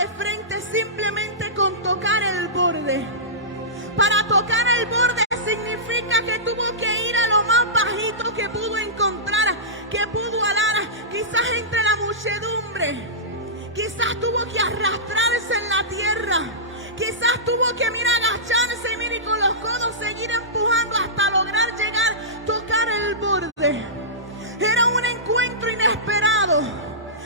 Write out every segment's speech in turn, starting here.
de frente simplemente con tocar el borde. Para tocar el borde significa que tuvo que ir a lo más bajito que pudo encontrar, que pudo alar, quizás entre la muchedumbre. Quizás tuvo que arrastrarse en la tierra. Quizás tuvo que, agacharse, y con los codos seguir empujando hasta lograr llegar, tocar el borde. Era un encuentro inesperado.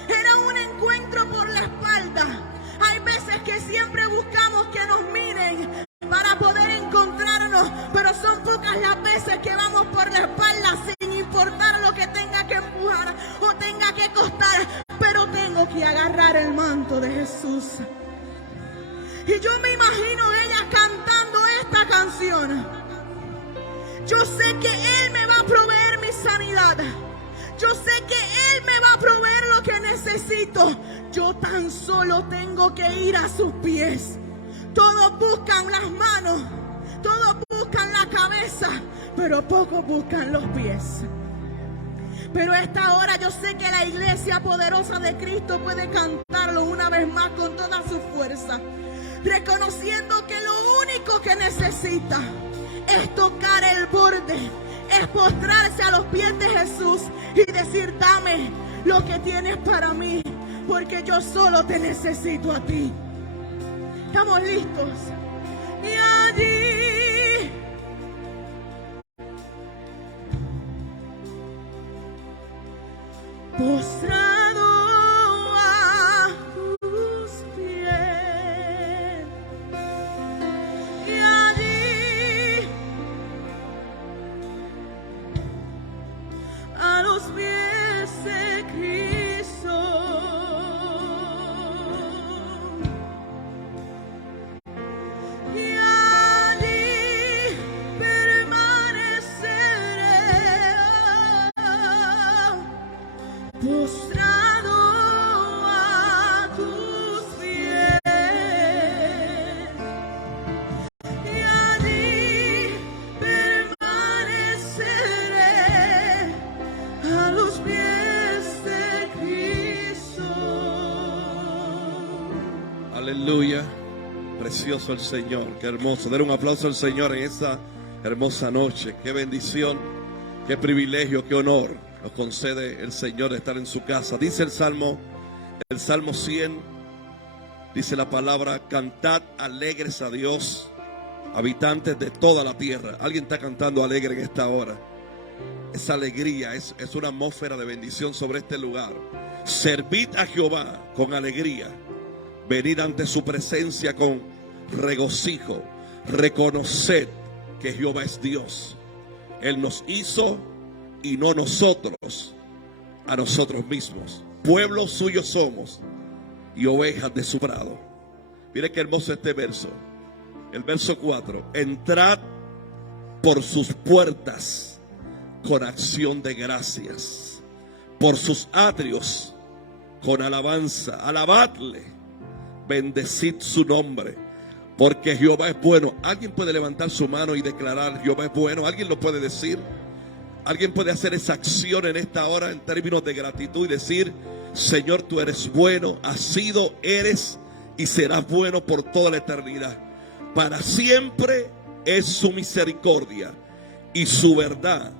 Era un encuentro por la espalda. Hay veces que siempre buscamos que nos miren para poder encontrarnos, pero son pocas las veces que vamos por la espalda sin importar lo que tenga que empujar o tenga que costar, pero tengo que agarrar el manto de Jesús. Y yo me imagino ella cantando esta canción. Yo sé que Él me va a proveer mi sanidad. Yo sé que Él me va a proveer lo que necesito. Yo tan solo tengo que ir a sus pies. Todos buscan las manos, todos buscan la cabeza, pero pocos buscan los pies. Pero a esta hora yo sé que la iglesia poderosa de Cristo puede cantarlo una vez más con toda su fuerza, reconociendo que lo único que necesita es tocar el borde, es postrarse a los pies de Jesús y decir: dame lo que tienes para mí, porque yo solo te necesito a ti. ¿Estamos listos? Y allí postrado a tus pies, y allí a los pies de Cristo. Postrado a tus pies, y allí permaneceré a los pies de Cristo. Aleluya, precioso el Señor, qué hermoso. Dar un aplauso al Señor en esta hermosa noche. Qué bendición, qué privilegio, qué honor nos concede el Señor de estar en su casa. Dice el Salmo 100, dice la palabra: cantad alegres a Dios, habitantes de toda la tierra. Alguien está cantando alegre en esta hora. Esa alegría es una atmósfera de bendición sobre este lugar. Servid a Jehová con alegría, venid ante su presencia con regocijo, reconoced que Jehová es Dios. Él nos hizo y no nosotros a nosotros mismos. Pueblo suyo somos y ovejas de su prado. Mire qué hermoso este verso. El verso 4. Entrad por sus puertas con acción de gracias, por sus atrios con alabanza. Alabadle, bendecid su nombre, porque Jehová es bueno. Alguien puede levantar su mano y declarar: Jehová es bueno. Alguien lo puede decir. Alguien puede hacer esa acción en esta hora en términos de gratitud y decir: Señor, tú eres bueno, has sido, eres y serás bueno por toda la eternidad. Para siempre es su misericordia y su verdad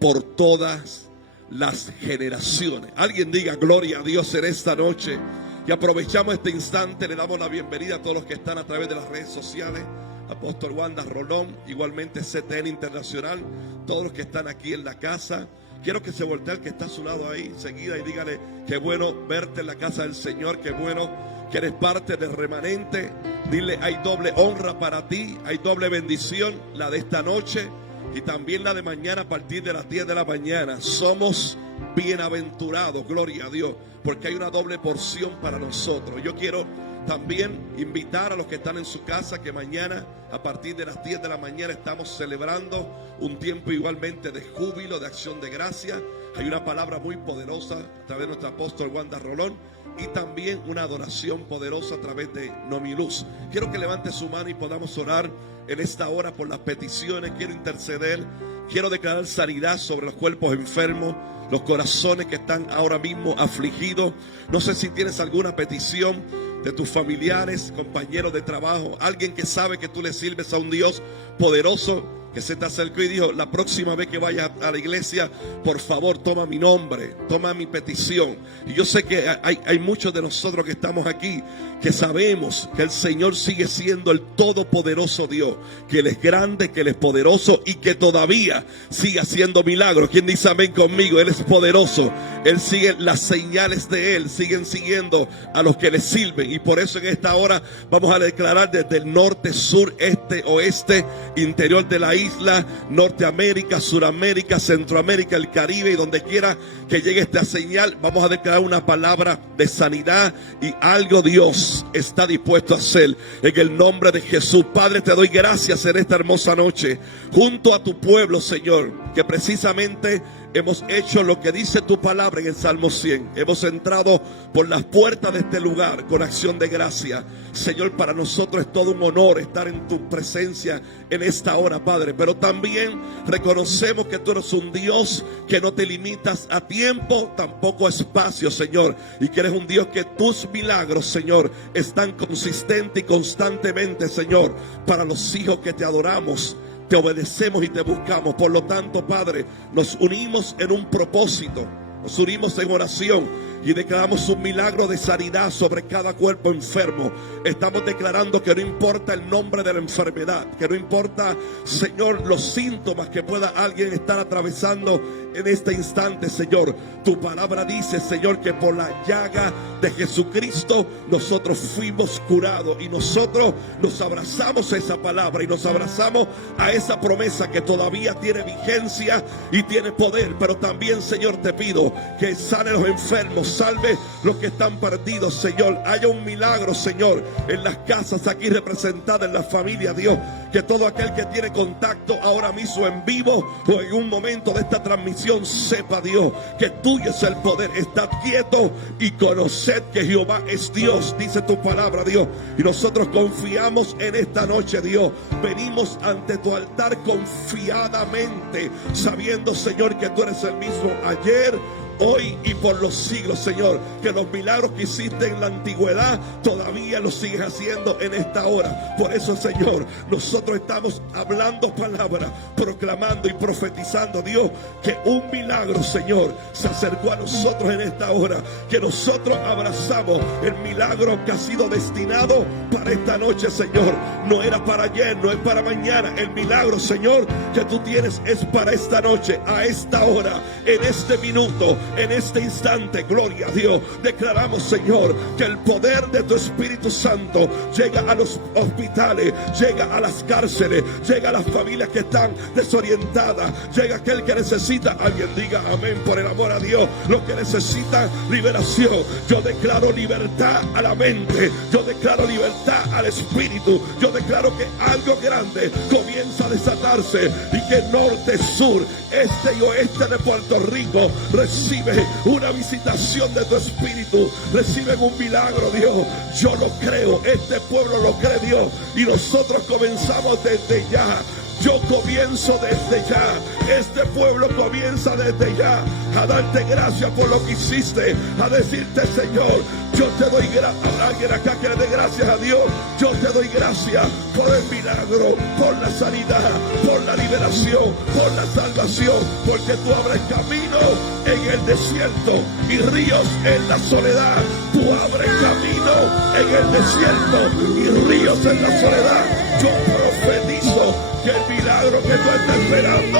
por todas las generaciones. Alguien diga gloria a Dios en esta noche. Y aprovechamos este instante, le damos la bienvenida a todos los que están a través de las redes sociales. Apóstol Wanda Rolón, igualmente CTN Internacional, todos los que están aquí en la casa. Quiero que se voltee el que está a su lado ahí enseguida y dígale: qué bueno verte en la casa del Señor, qué bueno que eres parte del remanente. Dile: hay doble honra para ti, hay doble bendición, la de esta noche y también la de mañana a partir de las 10 de la mañana. Somos bienaventurados, gloria a Dios, porque hay una doble porción para nosotros. Yo quiero también invitar a los que están en su casa que mañana a partir de las 10 de la mañana estamos celebrando un tiempo igualmente de júbilo, de acción de gracia. Hay una palabra muy poderosa a través de nuestro apóstol Wanda Rolón y también una adoración poderosa a través de Nomiluz. Quiero que levante su mano y podamos orar en esta hora por las peticiones. Quiero interceder, quiero declarar sanidad sobre los cuerpos enfermos, los corazones que están ahora mismo afligidos. No sé si tienes alguna petición. de tus familiares, compañeros de trabajo, alguien que sabe que tú le sirves a un Dios poderoso, que se te acercó y dijo: la próxima vez que vayas a la iglesia, por favor, toma mi nombre, toma mi petición. Y yo sé que hay muchos de nosotros que estamos aquí que sabemos que el Señor sigue siendo el todopoderoso Dios, que Él es grande, que Él es poderoso y que todavía sigue haciendo milagros. ¿Quién dice amén conmigo? Él es poderoso. Él sigue, las señales de Él siguen siguiendo a los que le sirven. Y por eso en esta hora vamos a declarar desde el norte, sur, este, oeste, interior de la isla, Norteamérica, Suramérica, Centroamérica, el Caribe y donde quiera que llegue esta señal, vamos a declarar una palabra de sanidad y algo Dios está dispuesto a hacer en el nombre de Jesús. Padre, te doy gracias en esta hermosa noche junto a tu pueblo, Señor, que precisamente hemos hecho lo que dice tu palabra en el Salmo 100. Hemos entrado por las puertas de este lugar con acción de gracia. Señor, para nosotros es todo un honor estar en tu presencia en esta hora, Padre. Pero también reconocemos que tú eres un Dios que no te limitas a tiempo, tampoco a espacio, Señor. Y que eres un Dios que tus milagros, Señor, están consistentes y constantemente, Señor, para los hijos que te adoramos, te obedecemos y te buscamos. Por lo tanto, Padre, nos unimos en un propósito, nos unimos en oración y declaramos un milagro de sanidad sobre cada cuerpo enfermo. Estamos declarando que no importa el nombre de la enfermedad, que no importa, Señor, los síntomas que pueda alguien estar atravesando en este instante, Señor. Tu palabra dice, Señor, que por la llaga de Jesucristo nosotros fuimos curados, y nosotros nos abrazamos a esa palabra y nos abrazamos a esa promesa que todavía tiene vigencia y tiene poder. Pero también, Señor, te pido que sane los enfermos, salve los que están perdidos, Señor. Haya un milagro, Señor, en las casas aquí representadas, en la familia, Dios. Que todo aquel que tiene contacto ahora mismo en vivo o en un momento de esta transmisión sepa, Dios, que tuyo es el poder. Estad quieto y conoced que Jehová es Dios, dice tu palabra, Dios. Y nosotros confiamos en esta noche, Dios. Venimos ante tu altar confiadamente, sabiendo, Señor, que tú eres el mismo ayer, hoy y por los siglos, Señor. Que los milagros que hiciste en la antigüedad todavía los sigues haciendo en esta hora. Por eso, Señor, nosotros estamos hablando palabra, proclamando y profetizando, Dios, que un milagro, Señor, se acercó a nosotros en esta hora. Que nosotros abrazamos el milagro que ha sido destinado para esta noche, Señor. No era para ayer, no es para mañana. El milagro, Señor, que tú tienes es para esta noche, a esta hora, en este minuto, en este instante. Gloria a Dios. Declaramos, Señor, que el poder de tu Espíritu Santo llega a los hospitales, llega a las cárceles, llega a las familias que están desorientadas, llega a aquel que necesita, alguien diga amén por el amor a Dios, los que necesitan liberación. Yo declaro libertad a la mente, yo declaro libertad al espíritu, yo declaro que algo grande comienza a desatarse y que norte, sur, este y oeste de Puerto Rico recibe una visitación de tu Espíritu, reciben un milagro, Dios. Yo lo creo, este pueblo lo cree, Dios, y nosotros comenzamos desde ya. Yo comienzo desde ya, este pueblo comienza desde ya a darte gracias por lo que hiciste, a decirte, Señor, yo te doy gracias. Alguien acá que le dé gracias a Dios. Yo te doy gracias por el milagro, por la sanidad, por la liberación, por la salvación, porque tú abres camino en el desierto y ríos en la soledad. Tú abres camino en el desierto y ríos en la soledad. Yo profetizo que el milagro que tú estás esperando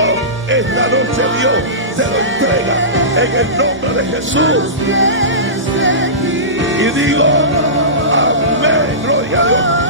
esta noche, Dios, te lo entrega en el nombre de Jesús. Y digo, amén, gloria a Dios.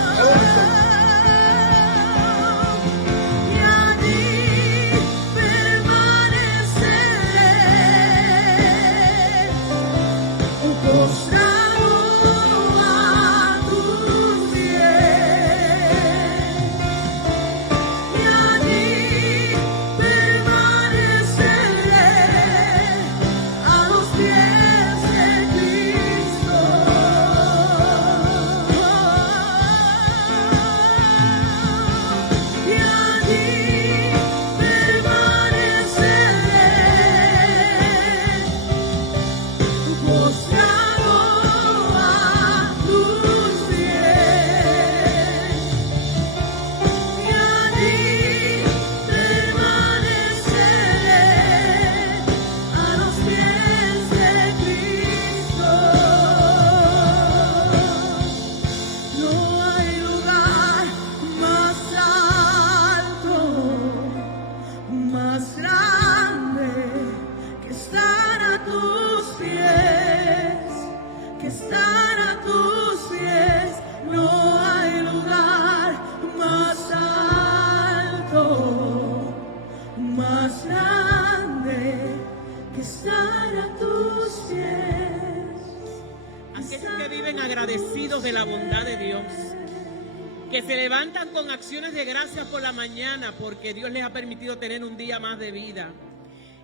que se levantan con acciones de gracias por la mañana porque Dios les ha permitido tener un día más de vida.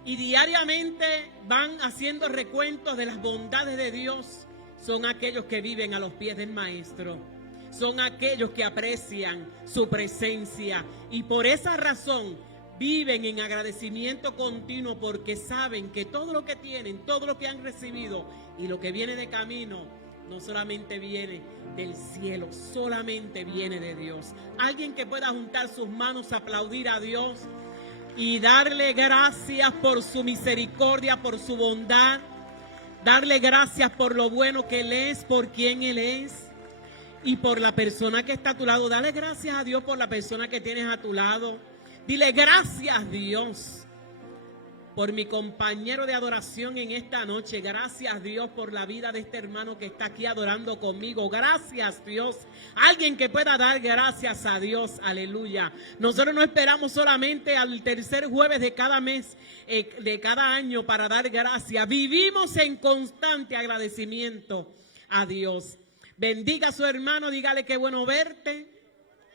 Y diariamente van haciendo recuentos de las bondades de Dios. Son aquellos que viven a los pies del Maestro. Son aquellos que aprecian su presencia. Y por esa razón viven en agradecimiento continuo porque saben que todo lo que tienen, todo lo que han recibido y lo que viene de camino, no solamente viene del cielo, solamente viene de Dios. Alguien que pueda juntar sus manos, aplaudir a Dios y darle gracias por su misericordia, por su bondad. Darle gracias por lo bueno que Él es, por quien Él es y por la persona que está a tu lado. Dale gracias a Dios por la persona que tienes a tu lado. Dile gracias, Dios, por mi compañero de adoración en esta noche. Gracias, Dios, por la vida de este hermano que está aquí adorando conmigo. Gracias, Dios. Alguien que pueda dar gracias a Dios. Aleluya. Nosotros no esperamos solamente al tercer jueves de cada mes, de cada año para dar gracias. Vivimos en constante agradecimiento a Dios. Bendiga a su hermano. Dígale qué bueno verte.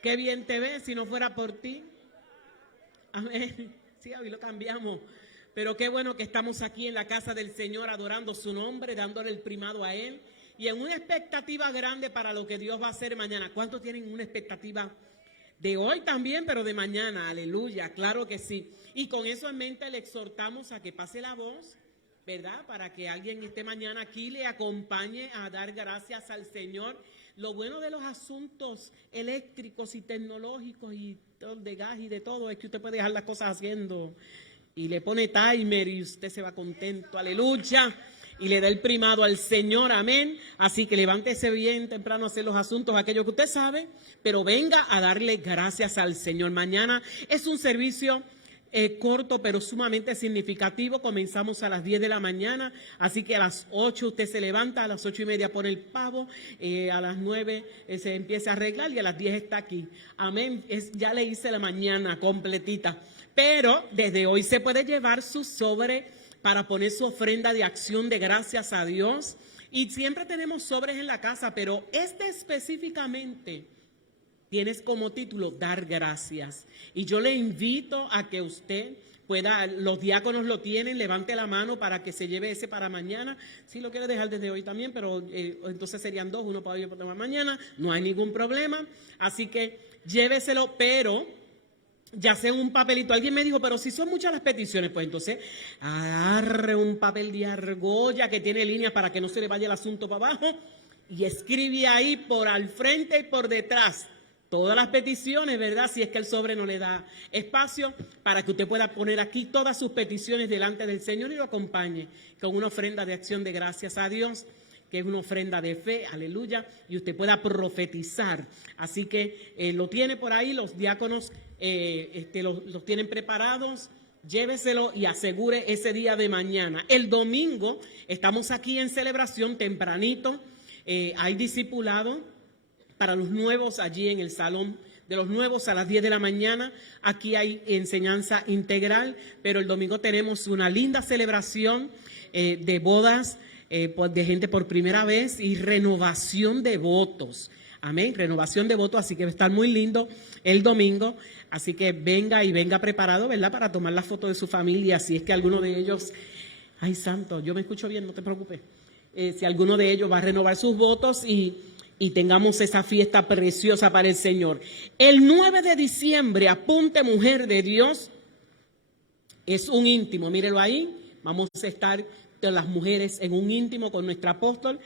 Qué bien te ves si no fuera por ti. Amén. Sí, hoy lo cambiamos. Pero qué bueno que estamos aquí en la casa del Señor adorando su nombre, dándole el primado a Él y en una expectativa grande para lo que Dios va a hacer mañana. ¿Cuántos tienen una expectativa de hoy también, pero de mañana? Aleluya, claro que sí. Y con eso en mente le exhortamos a que pase la voz, ¿verdad? Para que alguien esté mañana aquí, le acompañe a dar gracias al Señor. Lo bueno de los asuntos eléctricos y tecnológicos y de gas y de todo es que usted puede dejar las cosas haciendo y le pone timer y usted se va contento, aleluya, y le da el primado al Señor, amén. Así que levántese bien temprano a hacer los asuntos, aquellos que usted sabe, pero venga a darle gracias al Señor. Mañana es un servicio corto pero sumamente significativo. Comenzamos a las 10 de la mañana, así que a las 8 usted se levanta, a las 8:30 pone el pavo, a las 9 se empieza a arreglar y a las 10 está aquí, amén. Ya le hice la mañana completita. Pero desde hoy se puede llevar su sobre para poner su ofrenda de acción de gracias a Dios. Y siempre tenemos sobres en la casa, pero este específicamente tienes como título dar gracias. Y yo le invito a que usted pueda, los diáconos lo tienen, levante la mano para que se lleve ese para mañana. Si lo quiere dejar desde hoy también, pero entonces serían dos, uno para hoy y otro para mañana. No hay ningún problema. Así que lléveselo, pero ya sea un papelito. Alguien me dijo, pero si son muchas las peticiones, pues entonces agarre un papel de argolla que tiene líneas para que no se le vaya el asunto para abajo y escribe ahí por al frente y por detrás todas las peticiones, ¿verdad? Si es que el sobre no le da espacio, para que usted pueda poner aquí todas sus peticiones delante del Señor y lo acompañe con una ofrenda de acción de gracias a Dios, que es una ofrenda de fe, aleluya, y usted pueda profetizar. Así que lo tiene por ahí, los diáconos los tienen preparados. Lléveselo y asegure ese día de mañana. El domingo estamos aquí en celebración tempranito. Hay discipulado para los nuevos allí en el salón de los nuevos a las 10 de la mañana. Aquí hay enseñanza integral, pero el domingo tenemos una linda celebración de bodas, de gente por primera vez y renovación de votos. Amén, renovación de votos, así que va a estar muy lindo el domingo. Así que venga y venga preparado, ¿verdad? Para tomar la foto de su familia, si es que alguno de ellos, ay santo, yo me escucho bien, no te preocupes. Si alguno de ellos va a renovar sus votos y tengamos esa fiesta preciosa para el Señor. El 9 de diciembre, apunte mujer de Dios, es un íntimo, mírelo ahí, vamos a estar las mujeres en un íntimo con nuestro apóstol,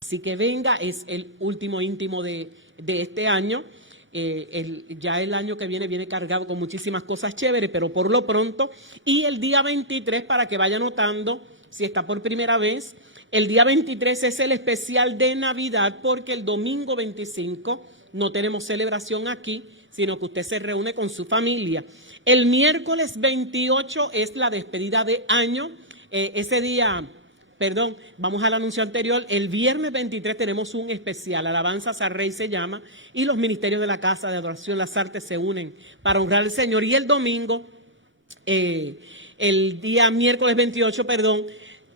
así que venga, es el último íntimo de este año. Ya el año que viene cargado con muchísimas cosas chéveres, pero por lo pronto, y el día 23, para que vaya notando, si está por primera vez, el día 23 es el especial de Navidad, porque el domingo 25 no tenemos celebración aquí, sino que usted se reúne con su familia. El miércoles 28 es la despedida de año. Ese día, vamos al anuncio anterior, el viernes 23 tenemos un especial, Alabanzas al Rey se llama, y los ministerios de la Casa de Adoración, las artes se unen para honrar al Señor. Y el domingo, el día miércoles 28,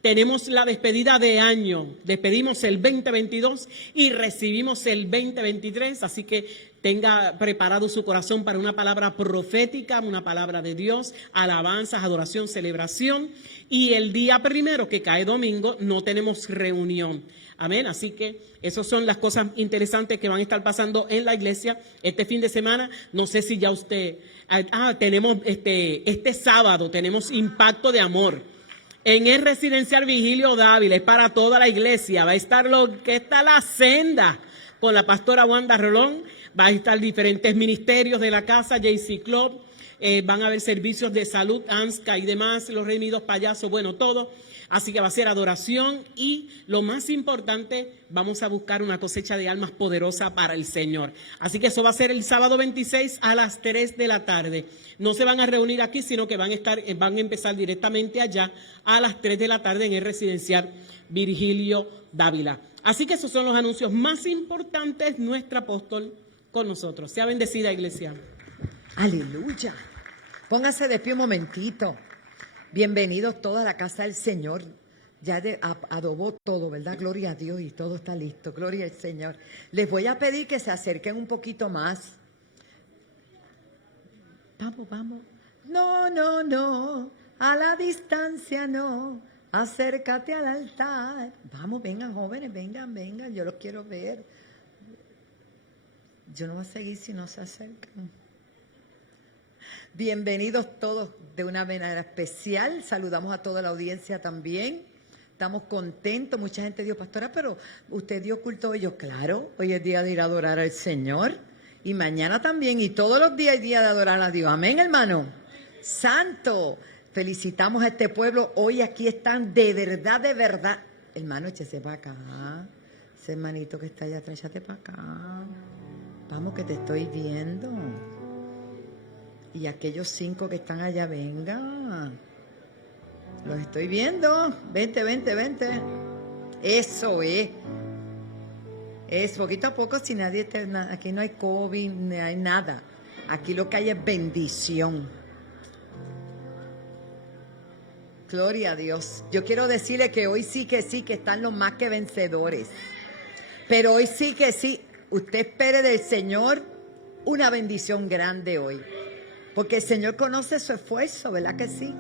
tenemos la despedida de año. Despedimos el 2022 y recibimos el 2023. Así que tenga preparado su corazón para una palabra profética, una palabra de Dios, alabanzas, adoración, celebración. Y el día primero, que cae domingo, no tenemos reunión. Amén. Así que esas son las cosas interesantes que van a estar pasando en la iglesia este fin de semana. No sé si ya usted... tenemos este sábado, tenemos Impacto de Amor. En el Residencial Virgilio Dávila, es para toda la iglesia. Va a estar lo que está la senda con la pastora Wanda Rolón. Va a estar diferentes ministerios de la casa, JC Club. Van a haber servicios de salud, ANSCA y demás, los redimidos payasos, bueno, todo. Así que va a ser adoración y lo más importante, vamos a buscar una cosecha de almas poderosa para el Señor. Así que eso va a ser el sábado 26 a las 3 de la tarde. No se van a reunir aquí, sino que van a empezar directamente allá a las 3 de la tarde en el Residencial Virgilio Dávila. Así que esos son los anuncios más importantes. Nuestro apóstol con nosotros. Sea bendecida, iglesia. Aleluya. Póngase de pie un momentito. Bienvenidos todos a la casa del Señor. Ya adobó todo, ¿verdad? Gloria a Dios y todo está listo. Gloria al Señor. Les voy a pedir que se acerquen un poquito más. Vamos, vamos. No, no, no. A la distancia no. Acércate al altar. Vamos, vengan jóvenes, vengan. Yo los quiero ver. Yo no voy a seguir si no se acercan. Bienvenidos todos de una manera especial. Saludamos a toda la audiencia también. Estamos contentos. Mucha gente dijo, pastora, pero usted dio culto hoy. Yo, claro, hoy es día de ir a adorar al Señor. Y mañana también. Y todos los días es día de adorar a Dios. Amén, hermano. Santo. Felicitamos a este pueblo. Hoy aquí están de verdad, de verdad. Hermano, échese para acá. Ese hermanito que está allá atrás, échate para acá. Vamos, que te estoy viendo. Y aquellos 5 que están allá, venga. Los estoy viendo. Vente. Eso es. Es poquito a poco, si nadie aquí no hay COVID, no hay nada. Aquí lo que hay es bendición. Gloria a Dios. Yo quiero decirle que hoy sí, que están los más que vencedores. Pero hoy sí que sí. Usted espere del Señor una bendición grande hoy. Porque el Señor conoce su esfuerzo, ¿verdad que sí?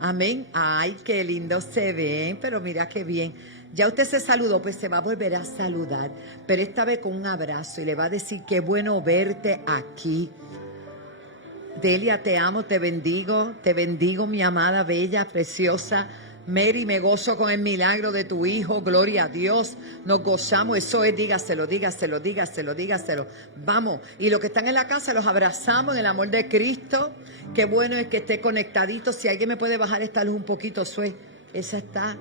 Amén. Ay, qué lindo se ven, pero mira qué bien. Ya usted se saludó, pues se va a volver a saludar, pero esta vez con un abrazo y le va a decir, qué bueno verte aquí. Delia, te amo, te bendigo, mi amada, bella, preciosa. Mary, me gozo con el milagro de tu hijo, gloria a Dios, nos gozamos, eso es, dígaselo. Vamos, y los que están en la casa los abrazamos en el amor de Cristo. Qué bueno es que esté conectadito. Si alguien me puede bajar esta luz un poquito, esa está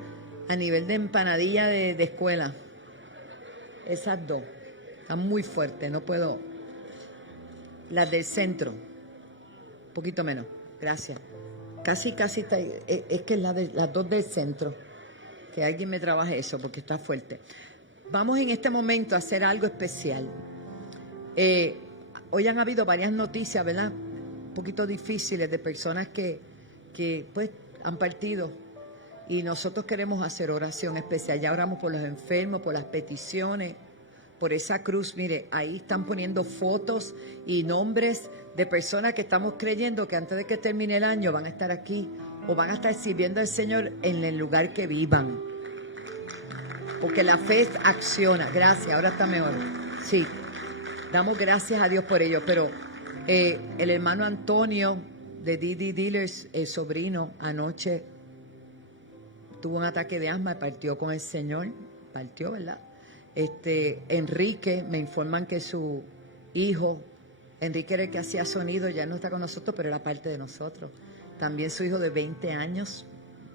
a nivel de empanadilla de escuela. Esas dos, están muy fuertes, no puedo. Las del centro, un poquito menos, gracias. Casi está, es que las dos del centro, que alguien me trabaje eso porque está fuerte. Vamos en este momento a hacer algo especial. Hoy han habido varias noticias, ¿verdad? Un poquito difíciles de personas que pues han partido y nosotros queremos hacer oración especial. Ya oramos por los enfermos, por las peticiones, por esa cruz. Mire, ahí están poniendo fotos y nombres de personas que estamos creyendo que antes de que termine el año van a estar aquí o van a estar sirviendo al Señor en el lugar que vivan. Porque la fe acciona. Gracias, ahora está mejor. Sí, damos gracias a Dios por ello. Pero el hermano Antonio de D.D. Dealers, el sobrino, anoche tuvo un ataque de asma y partió con el Señor. Partió, ¿verdad? Enrique, me informan que su hijo, Enrique era el que hacía sonido, ya no está con nosotros, pero era parte de nosotros. También su hijo de 20 años,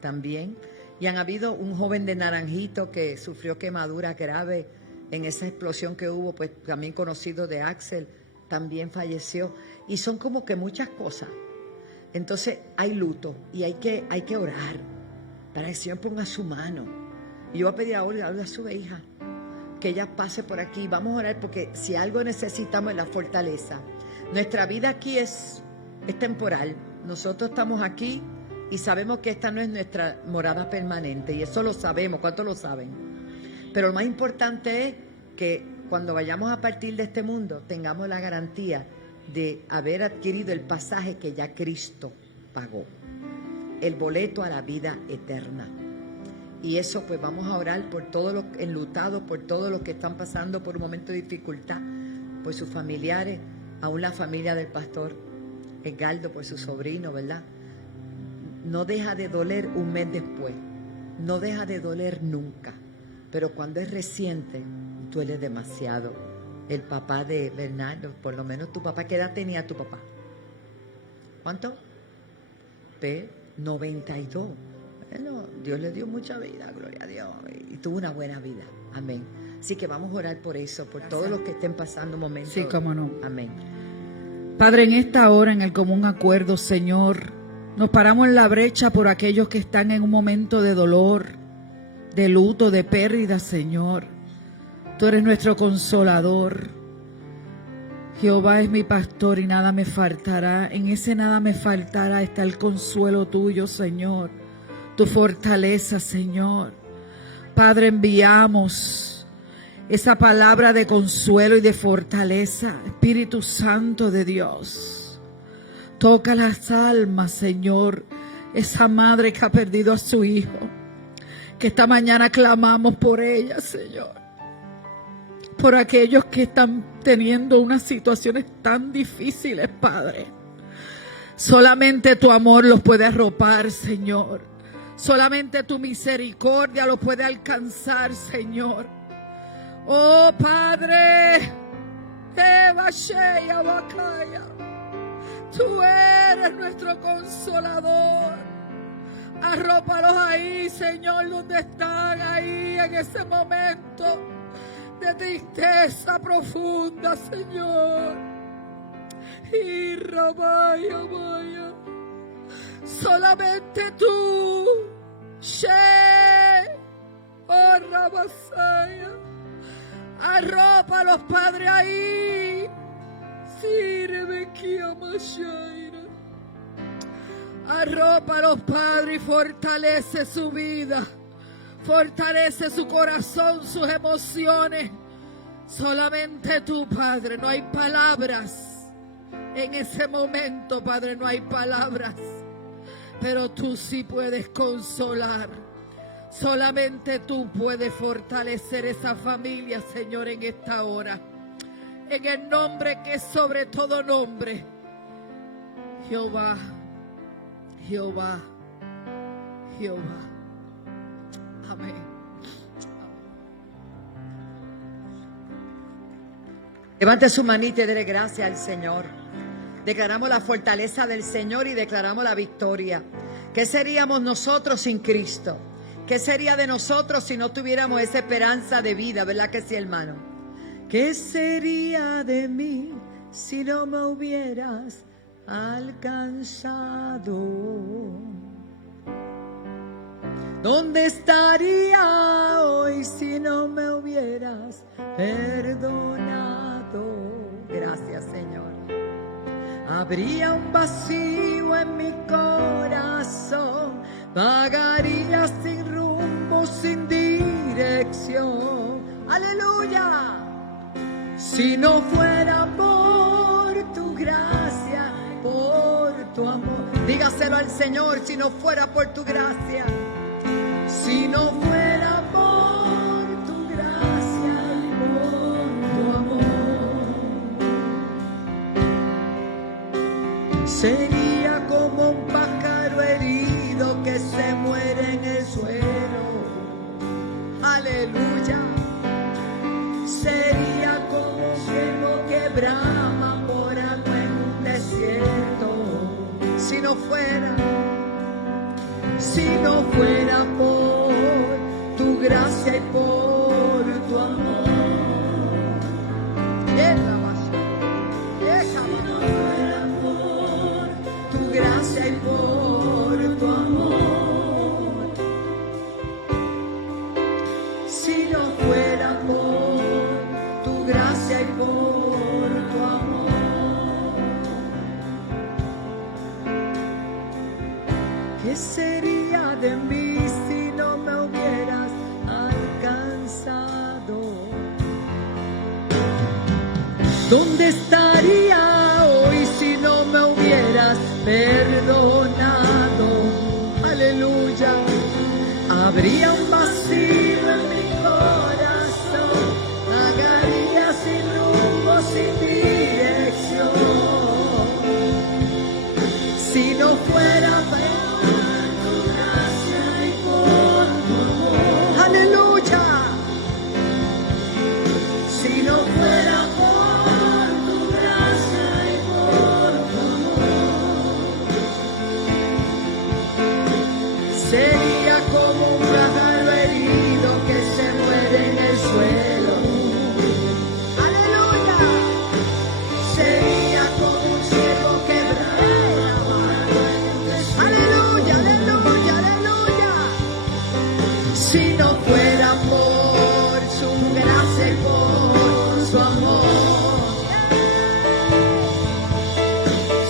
también. Y han habido un joven de Naranjito que sufrió quemadura grave en esa explosión que hubo, pues también conocido de Axel, también falleció. Y son como que muchas cosas. Entonces hay luto y hay que orar para que el Señor ponga su mano. Y yo voy a pedir a Olga, a su hija, que ella pase por aquí. Vamos a orar porque si algo necesitamos es la fortaleza. Nuestra vida aquí es temporal. Nosotros estamos aquí Y sabemos que esta no es nuestra morada permanente, y eso lo sabemos. ¿Cuántos lo saben? Pero lo más importante es que cuando vayamos a partir de este mundo tengamos la garantía de haber adquirido el pasaje que ya Cristo pagó, el boleto a la vida eterna. Y eso, pues vamos a orar por todos los enlutados, por todos los que están pasando por un momento de dificultad, por sus familiares, aún la familia del pastor Edgardo, por su sobrino, ¿verdad? No deja de doler un mes después, no deja de doler nunca, pero cuando es reciente, duele demasiado. El papá de Bernardo, por lo menos tu papá, ¿qué edad tenía tu papá? ¿Cuánto? 92. Bueno, Dios le dio mucha vida, gloria a Dios, y tuvo una buena vida. Amén. Así que vamos a orar por eso, por todos los que estén pasando momentos. Sí, cómo no. Amén. Padre, en esta hora, en el común acuerdo, Señor, nos paramos en la brecha por aquellos que están en un momento de dolor, de luto, de pérdida, Señor. Tú eres nuestro consolador. Jehová es mi pastor y nada me faltará. En ese nada me faltará está el consuelo tuyo, Señor. Tu fortaleza, Señor. Padre, enviamos esa palabra de consuelo y de fortaleza. Espíritu Santo de Dios, toca las almas, Señor. Esa madre que ha perdido a su hijo, que esta mañana clamamos por ella, Señor. Por aquellos que están teniendo unas situaciones tan difíciles, Padre. Solamente tu amor los puede arropar, Señor. Solamente tu misericordia los puede alcanzar, Señor. Oh, Padre, tú eres nuestro consolador. Arrópalos ahí, Señor, donde están, ahí en ese momento de tristeza profunda, Señor. Y Rabaya, vaya. Solamente tú, oh Rabasaya, arropa a los padres ahí. Sirve que amashaira. Arropa a los padres y fortalece su vida. Fortalece su corazón, sus emociones. Solamente tú, Padre, no hay palabras. En ese momento, Padre, no hay palabras. Pero tú sí puedes consolar. Solamente tú puedes fortalecer esa familia, Señor, en esta hora. En el nombre que es sobre todo nombre. Jehová, Jehová, Jehová. Amén. Levante su manita y dele gracias al Señor. Declaramos la fortaleza del Señor y declaramos la victoria. ¿Qué seríamos nosotros sin Cristo? ¿Qué sería de nosotros si no tuviéramos esa esperanza de vida? ¿Verdad que sí, hermano? ¿Qué sería de mí si no me hubieras alcanzado? ¿Dónde estaría hoy si no me hubieras perdonado? Gracias, Señor. Habría un vacío en mi corazón, vagaría sin rumbo, sin dirección. ¡Aleluya! Si no fuera por tu gracia, por tu amor. Dígaselo al Señor, si no fuera por tu gracia. Si no fuera por tu gracia y por tu amor, sería como un pájaro herido que se muere en el suelo. Aleluya. Sería como un ciervo que brama por agua en un desierto. Si no fuera por tu gracia y por tu amor. Si no fuera por tu gracia y por tu amor. Si no fuera por tu gracia y por tu amor. ¿Qué sería de mí si no me hubieras alcanzado? ¿Dónde estaría hoy si no me hubieras perdonado? Aleluya. Habría un vacío en mi corazón, vagaría sin rumbo, sin dirección. Si no fuera por tu gracia y por tu amor. Aleluya. Si no fuera por tu gracia y por tu amor, sería como un pájaro herido que se muere en el suelo. Aleluya. Sería como un ciervo quebrado. Aleluya, aleluya, aleluya. Si no fuera por su gracia y por su amor.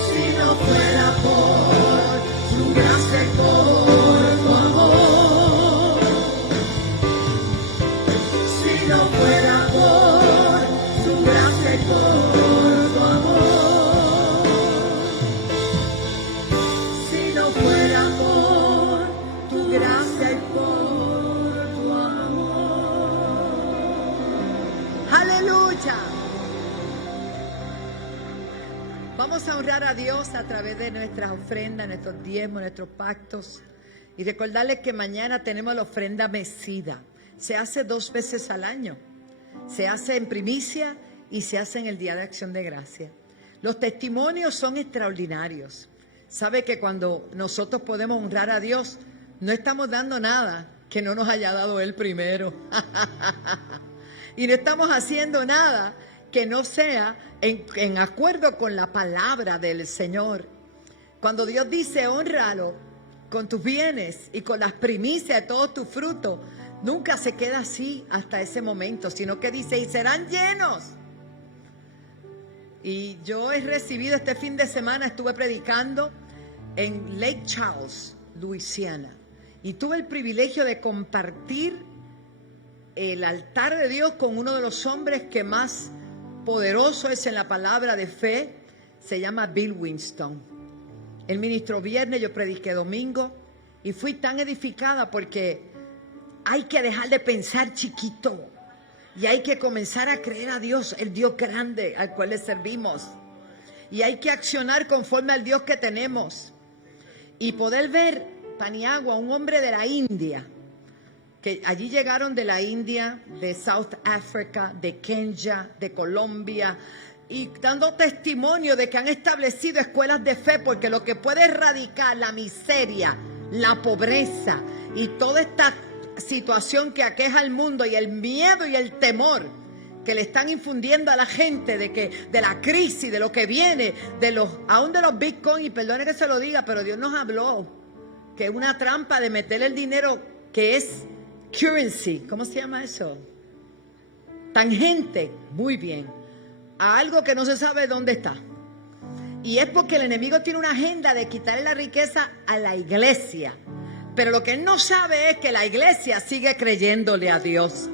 Si no fuera por su gracia y por tu amor. Si no fuera por su gracia y por tu amor. Si no fuera por tu gracia y por tu amor. Aleluya. Vamos a honrar a Dios a través de nuestras ofrendas, nuestros diezmos, nuestros pactos. Y recordarles que mañana tenemos la ofrenda mecida. Se hace 2 veces al año. Se hace en primicia y se hace en el Día de Acción de Gracia. Los testimonios son extraordinarios. Sabe que cuando nosotros podemos honrar a Dios, no estamos dando nada que no nos haya dado Él primero. Y no estamos haciendo nada que no sea en acuerdo con la palabra del Señor. Cuando Dios dice, hónralo con tus bienes y con las primicias de todos tus frutos, nunca se queda así hasta ese momento, sino que dice, y serán llenos. Y yo he recibido este fin de semana, estuve predicando en Lake Charles, Luisiana, y tuve el privilegio de compartir el altar de Dios con uno de los hombres que más poderoso es en la palabra de fe. Se llama Bill Winston. Él ministró viernes, yo prediqué domingo, y fui tan edificada porque hay que dejar de pensar chiquito y hay que comenzar a creer a Dios, el Dios grande al cual le servimos, y hay que accionar conforme al Dios que tenemos. Y poder ver Paniagua, un hombre de la India, que allí llegaron de la India, de South Africa, de Kenia, de Colombia, y dando testimonio de que han establecido escuelas de fe, porque lo que puede erradicar la miseria, la pobreza y toda esta situación que aqueja al mundo, y el miedo y el temor que le están infundiendo a la gente de la crisis, de lo que viene, aún de los bitcoins, y perdone que se lo diga, pero Dios nos habló que es una trampa de meter el dinero que es currency, ¿cómo se llama eso? Tangente, muy bien, a algo que no se sabe dónde está. Y es porque el enemigo tiene una agenda de quitarle la riqueza a la iglesia. Pero lo que él no sabe es que la iglesia sigue creyéndole a Dios.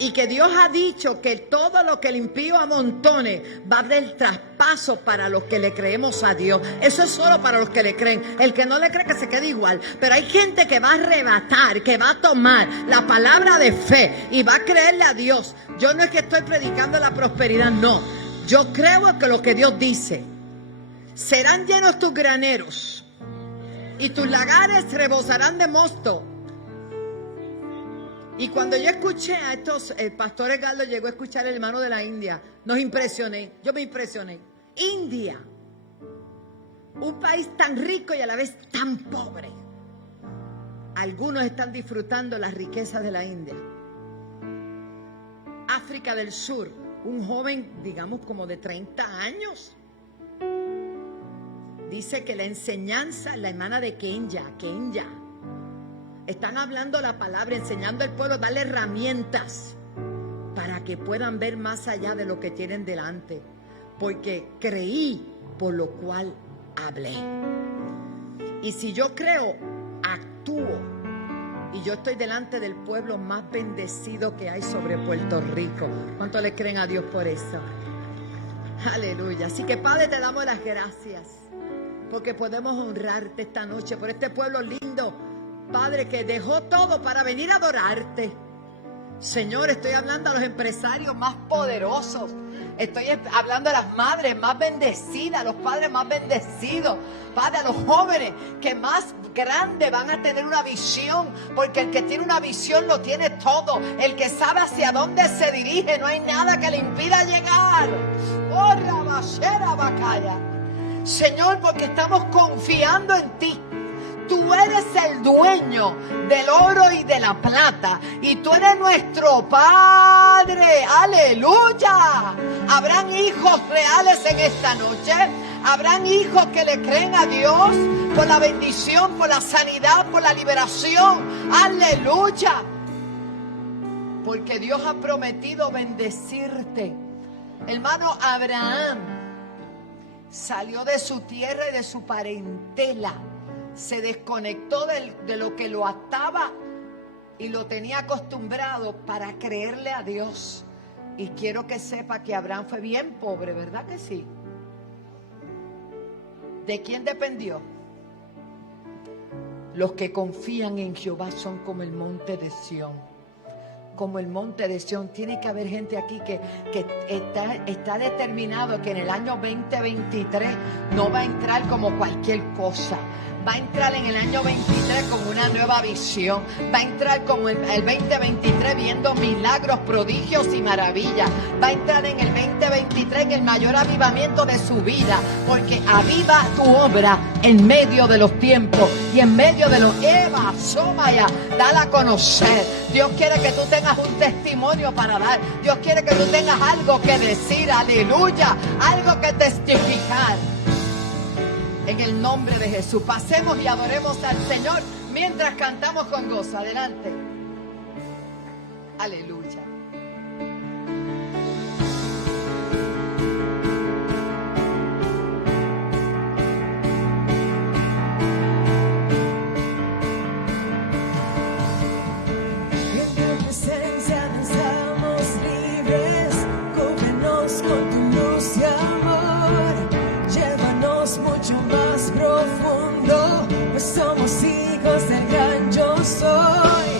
Y que Dios ha dicho que todo lo que el impío amontone va a haber traspaso para los que le creemos a Dios. Eso es solo para los que le creen. El que no le cree, que se quede igual. Pero hay gente que va a arrebatar, que va a tomar la palabra de fe y va a creerle a Dios. Yo no es que estoy predicando la prosperidad, no. Yo creo que lo que Dios dice. Serán llenos tus graneros y tus lagares rebosarán de mosto. Y cuando yo escuché a estos, el pastor Edgardo llegó a escuchar al hermano de la India, nos impresioné, yo me impresioné. India, un país tan rico y a la vez tan pobre. Algunos están disfrutando las riquezas de la India. África del Sur, un joven, digamos como de 30 años, dice que la enseñanza, la hermana de Kenia, están hablando la palabra, enseñando al pueblo, darle herramientas para que puedan ver más allá de lo que tienen delante. Porque creí, por lo cual hablé. Y si yo creo actuo y yo estoy delante del pueblo más bendecido que hay sobre Puerto Rico. ¿Cuánto le creen a Dios por eso? Aleluya. Así que, Padre, te damos las gracias porque podemos honrarte esta noche por este pueblo lindo, Padre, que dejó todo para venir a adorarte. Señor, estoy hablando a los empresarios más poderosos. Estoy hablando a las madres más bendecidas, a los padres más bendecidos, Padre, a los jóvenes que más grande van a tener una visión, porque el que tiene una visión lo tiene todo. El que sabe hacia dónde se dirige, no hay nada que le impida llegar. Oh, Rabashera Bacaya. Señor, porque estamos confiando en ti. Tú eres el dueño del oro y de la plata. Y tú eres nuestro Padre. ¡Aleluya! Habrán hijos reales en esta noche. Habrán hijos que le creen a Dios por la bendición, por la sanidad, por la liberación. ¡Aleluya! Porque Dios ha prometido bendecirte. Hermano, Abraham salió de su tierra y de su parentela. Se desconectó de lo que lo ataba y lo tenía acostumbrado para creerle a Dios. Y quiero que sepa que Abraham fue bien pobre, ¿verdad que sí? ¿De quién dependió? Los que confían en Jehová son como el monte de Sión. Como el monte de Sión. Tiene que haber gente aquí que está determinado que en el año 2023 no va a entrar como cualquier cosa. Va a entrar en el año 23 con una nueva visión. Va a entrar como el 2023 viendo milagros, prodigios y maravillas. Va a entrar en el 2023 en el mayor avivamiento de su vida. Porque aviva tu obra en medio de los tiempos y en medio de los Eva, Somaya, dala a conocer. Dios quiere que tú tengas un testimonio para dar. Dios quiere que tú tengas algo que decir, aleluya, algo que testificar. En el nombre de Jesús, pasemos y adoremos al Señor mientras cantamos con gozo. Adelante. Aleluya. En tu presencia nos damos libres, cúbrenos con tu luz y amor. Llévanos mucho más profundo, pues somos hijos del gran yo soy.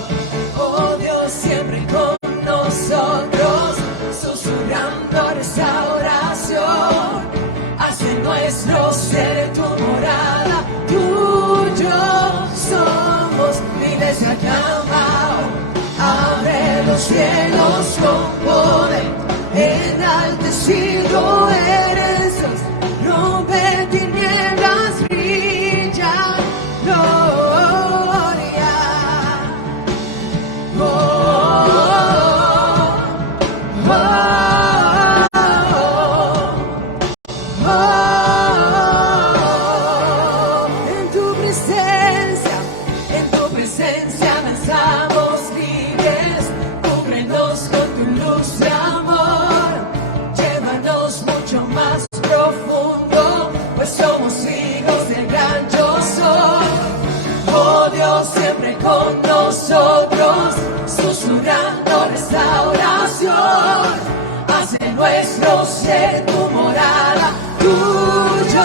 Oh Dios, siempre con nosotros, susurrando restauración. Hace nuestro ser tu morada, tuyo somos, iglesia clamao. Abre los cielos con poder, enaltecido eres Dios. Rompe tinieblas, brilla gloria. Oh, oh, oh, oh. En tu presencia danzamos libres, cúbrenos con tu luz de amor. Llévanos mucho más profundo, pues somos hijos del gran yo soy. Oh Dios, siempre con nosotros, susurrando restauración. Hace nuestro ser tu morada, tuyo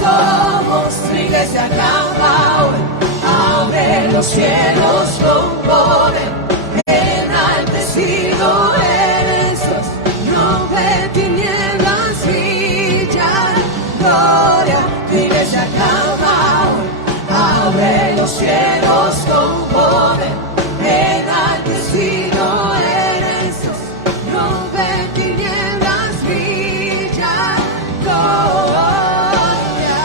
somos, tu iglesia clama hoy. Abre los cielos con poder, enaltecido eres Dios. Rompe tinieblas, gloria, tu iglesia clama hoy. Abre los cielos con poder, enaltecido eres Dios. Rompe tinieblas, brilla gloria.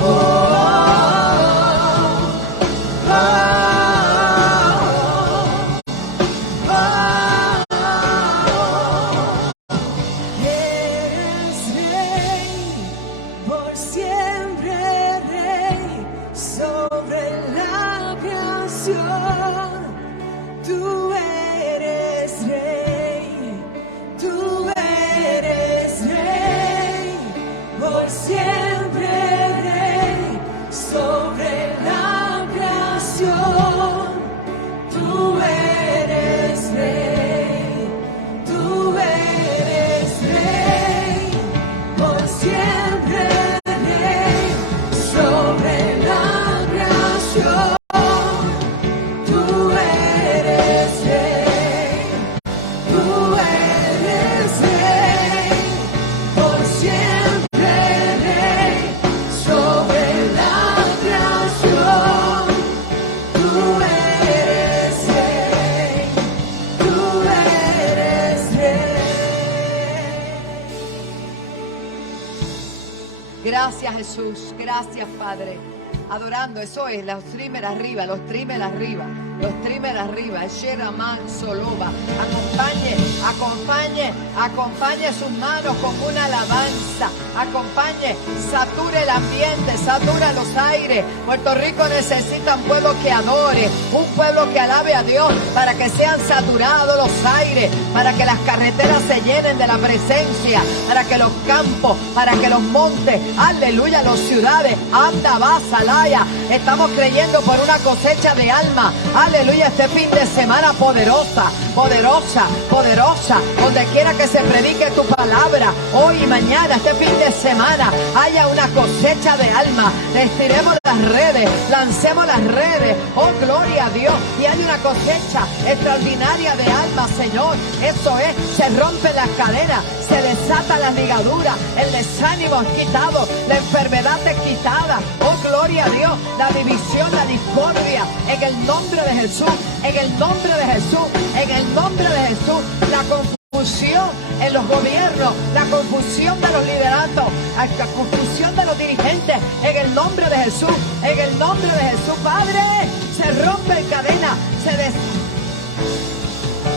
Oh, oh, oh, oh, oh. Eres rey. Gracias, Jesús. Gracias, Padre. Adorando, eso es, los trimmer arriba, los trimmer arriba, los trimmer arriba. Sheraman Soloba. Acompañe sus manos con una alabanza. Acompañe, sature el ambiente, satura los aires. Puerto Rico necesita un pueblo que adore, un pueblo que alabe a Dios, para que sean saturados los aires, para que las carreteras se llenen de la presencia, para que los campos, para que los montes, aleluya, las ciudades, anda, va, salaya. Estamos creyendo por una cosecha de alma, aleluya, este fin de semana poderosa, poderosa, poderosa, donde quiera que se predique tu palabra, hoy y mañana, este fin de semana, haya una cosecha de alma. Estiremos las redes, lancemos las redes, oh gloria a Dios, y hay una cosecha extraordinaria de alma, Señor. Eso es, se rompen las cadenas, se desata la ligadura, el desánimo es quitado, la enfermedad es quitada, oh gloria a Dios, la división, la discordia, en el nombre de Jesús, en el nombre de Jesús, en el nombre de Jesús, la confusión en los gobiernos, la confusión de los lideratos, la confusión de los dirigentes, en el nombre de Jesús, en el nombre de Jesús, Padre, se rompe en cadena,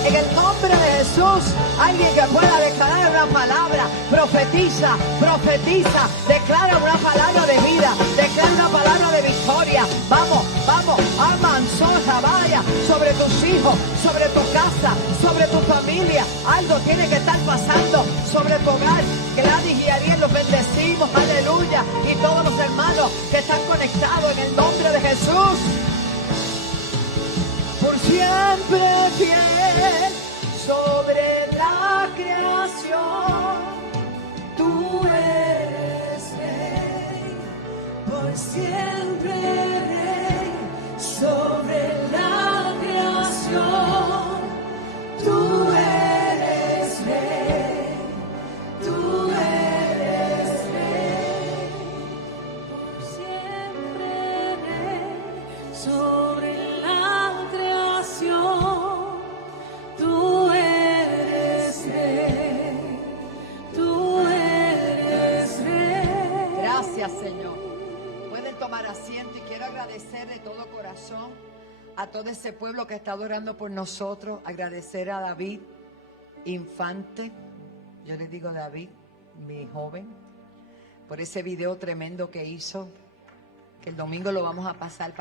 en el nombre de Jesús, alguien que pueda declarar una palabra, profetiza, profetiza, declara una palabra de vida, declara una palabra de victoria. Vamos, vamos, amanzoja, vaya, sobre tus hijos, sobre tu casa, sobre tu familia. Algo tiene que estar pasando sobre tu hogar. Gladys y Ariel los bendecimos, aleluya, y todos los hermanos que están conectados en el nombre de Jesús. Por siempre fiel sobre la creación, tú eres rey, por siempre rey sobre la creación, tú eres rey, tú eres rey, por siempre rey sobre la creación, tú eres rey, tú eres rey. Gracias, Señor. Pueden tomar asiento y quiero agradecer de todo corazón a todo ese pueblo que está adorando por nosotros. Agradecer a David Infante, yo les digo David, mi joven, por ese video tremendo que hizo, que el domingo lo vamos a pasar.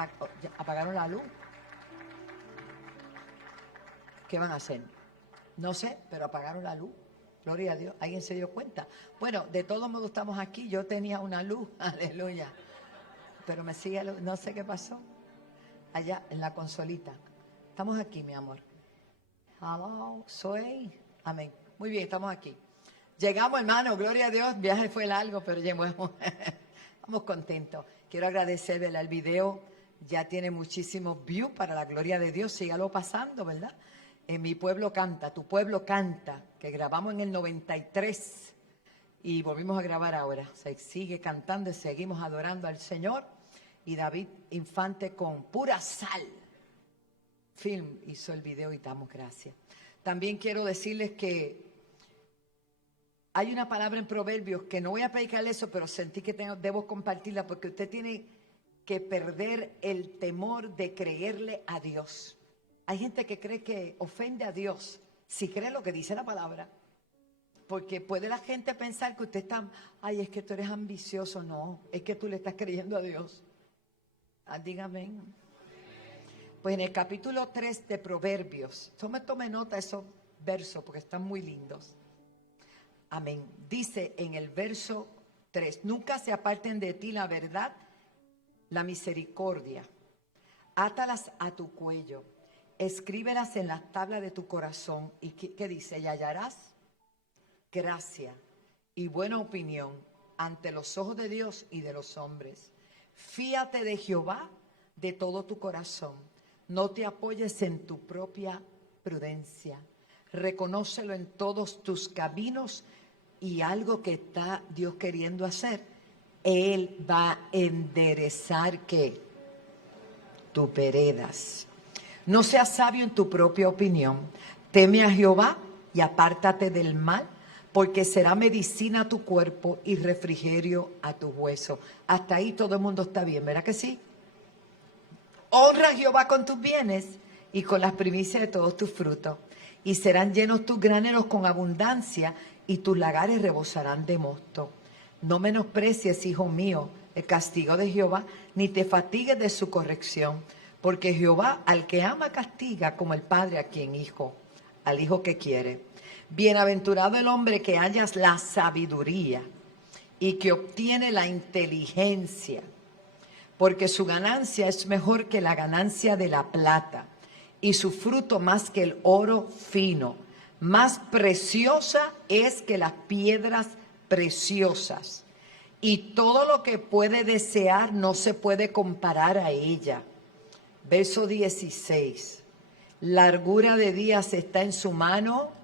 ¿Apagaron la luz? ¿Qué van a hacer? No sé, pero apagaron la luz. Gloria a Dios. ¿Alguien se dio cuenta? Bueno, de todos modos estamos aquí. Yo tenía una luz, aleluya. Pero me sigue, no sé qué pasó. Allá en la consolita. Estamos aquí, mi amor. Hello, soy. Amén. Muy bien, estamos aquí. Llegamos, hermano, gloria a Dios. El viaje fue largo, pero llegamos. Estamos contentos. Quiero agradecer, ¿verdad? El video ya tiene muchísimos views para la gloria de Dios. Sígalo pasando, ¿verdad? Mi pueblo canta, tu pueblo canta, que grabamos en el 93 y volvimos a grabar ahora. Se sigue cantando y seguimos adorando al Señor. Y David Infante con Pura Sal Film hizo el video y damos gracias. También quiero decirles que hay una palabra en Proverbios que no voy a predicar eso, pero sentí que debo compartirla porque usted tiene que perder el temor de creerle a Dios. Hay gente que cree que ofende a Dios si cree lo que dice la palabra. Porque puede la gente pensar que usted está, ay, es que tú eres ambicioso. No, es que tú le estás creyendo a Dios. Dígame. Pues en el capítulo 3 de Proverbios, tome nota de esos versos porque están muy lindos. Amén. Dice en el verso 3, nunca se aparten de ti la verdad, la misericordia. Átalas a tu cuello, escríbelas en las tablas de tu corazón. ¿Y qué dice? Y hallarás gracia y buena opinión ante los ojos de Dios y de los hombres. Fíate de Jehová de todo tu corazón. No te apoyes en tu propia prudencia. Reconócelo en todos tus caminos y algo que está Dios queriendo hacer, Él va a enderezar ¿qué? Tus veredas. No seas sabio en tu propia opinión. Teme a Jehová y apártate del mal, porque será medicina a tu cuerpo y refrigerio a tus huesos. Hasta ahí todo el mundo está bien, ¿verdad que sí? Honra a Jehová con tus bienes y con las primicias de todos tus frutos. Y serán llenos tus graneros con abundancia y tus lagares rebosarán de mosto. No menosprecies, hijo mío, el castigo de Jehová, ni te fatigues de su corrección. Porque Jehová al que ama castiga como el padre a quien hijo, al hijo que quiere. Bienaventurado el hombre que hallas la sabiduría y que obtiene la inteligencia, porque su ganancia es mejor que la ganancia de la plata y su fruto más que el oro fino. Más preciosa es que las piedras preciosas, y todo lo que puede desear no se puede comparar a ella. Verso 16. Largura de días está en su mano,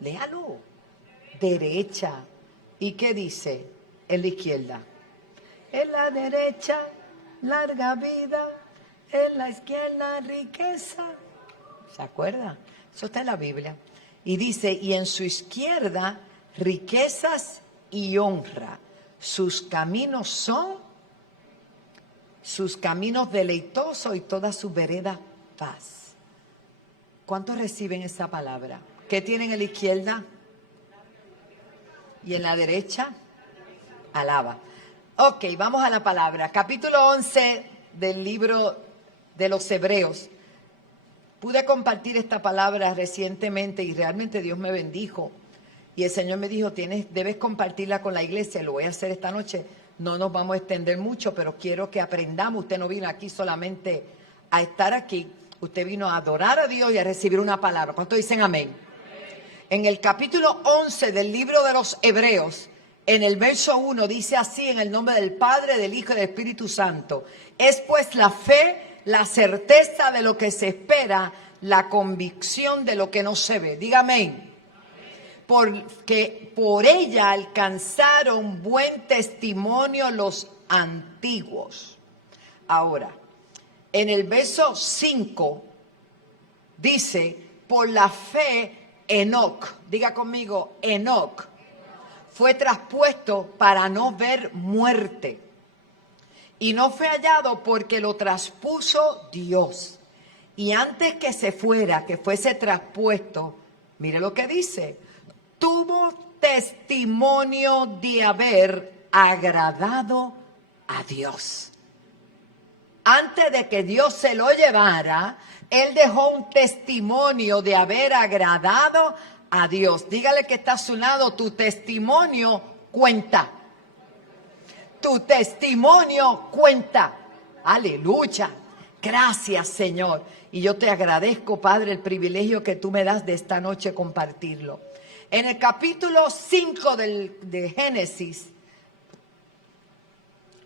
léalo, derecha. ¿Y qué dice en la izquierda? En la derecha, larga vida, en la izquierda, riqueza. ¿Se acuerda? Eso está en la Biblia. Y dice, y en su izquierda, riquezas y honra. Sus caminos son, sus caminos deleitosos y todas sus veredas paz. ¿Cuántos reciben esa palabra? ¿Qué tienen en la izquierda? Y en la derecha, alaba. Ok, vamos a la palabra. Capítulo 11 del libro de los Hebreos. Pude compartir esta palabra recientemente y realmente Dios me bendijo. Y el Señor me dijo, debes compartirla con la iglesia. Lo voy a hacer esta noche. No nos vamos a extender mucho, pero quiero que aprendamos. Usted no vino aquí solamente a estar aquí. Usted vino a adorar a Dios y a recibir una palabra. ¿Cuántos dicen amén? En el capítulo 11 del libro de los Hebreos, en el verso 1, dice así, en el nombre del Padre, del Hijo y del Espíritu Santo. Es pues la fe, la certeza de lo que se espera, la convicción de lo que no se ve. Diga amén. Porque por ella alcanzaron buen testimonio los antiguos. Ahora, en el verso 5 dice, por la fe Enoc, diga conmigo, Enoc, fue traspuesto para no ver muerte. Y no fue hallado porque lo traspuso Dios. Y antes que se fuera, que fuese traspuesto, mire lo que dice, tuvo testimonio de haber agradado a Dios. Antes de que Dios se lo llevara, él dejó un testimonio de haber agradado a Dios. Dígale que está a su lado, tu testimonio cuenta. Tu testimonio cuenta. Aleluya. Gracias, Señor. Y yo te agradezco, Padre, el privilegio que tú me das de esta noche compartirlo. En el capítulo 5 de Génesis,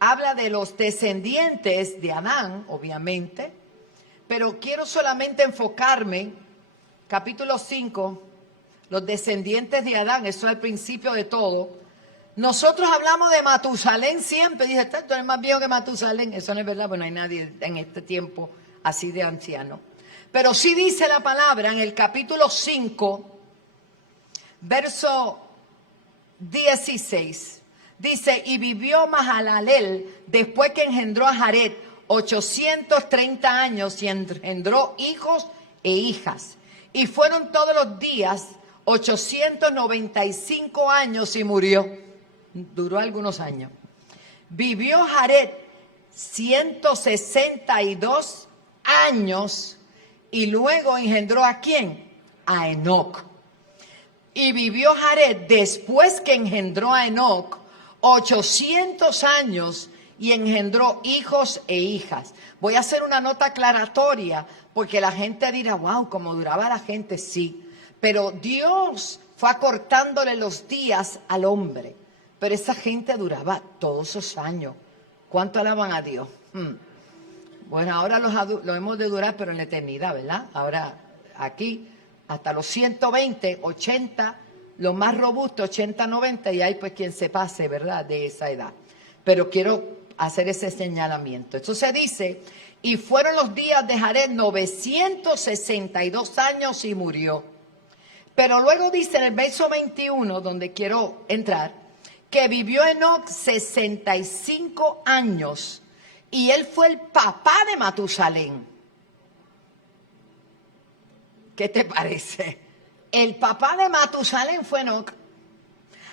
habla de los descendientes de Adán, obviamente, pero quiero solamente enfocarme, capítulo 5, los descendientes de Adán, eso es el principio de todo. Nosotros hablamos de Matusalén siempre, dice, tú eres más viejo que Matusalén, eso no es verdad, pues no hay nadie en este tiempo así de anciano. Pero sí dice la palabra en el capítulo 5, verso 16, dice, y vivió Mahalalel después que engendró a Jared 830 años y engendró hijos e hijas. Y fueron todos los días 895 años y murió. Duró algunos años. Vivió Jared 162 años y luego engendró ¿a quién? A Enoc. Y vivió Jared después que engendró a Enoc 800 años y engendró hijos e hijas. Voy a hacer una nota aclaratoria porque la gente dirá, wow, ¿cómo duraba la gente? Sí, pero Dios fue acortándole los días al hombre. Pero esa gente duraba todos esos años. ¿Cuánto alaban a Dios? Bueno, ahora lo hemos de durar, pero en la eternidad, ¿verdad? Ahora aquí hasta los 120, 80, los más robustos, 80, 90, y hay pues quien se pase, ¿verdad? De esa edad. Pero quiero hacer ese señalamiento. Entonces dice, y fueron los días de Jared 962 años y murió. Pero luego dice en el verso 21, donde quiero entrar, que vivió Enoc 65 años y él fue el papá de Matusalén. ¿Qué te parece? El papá de Matusalén fue Enoc.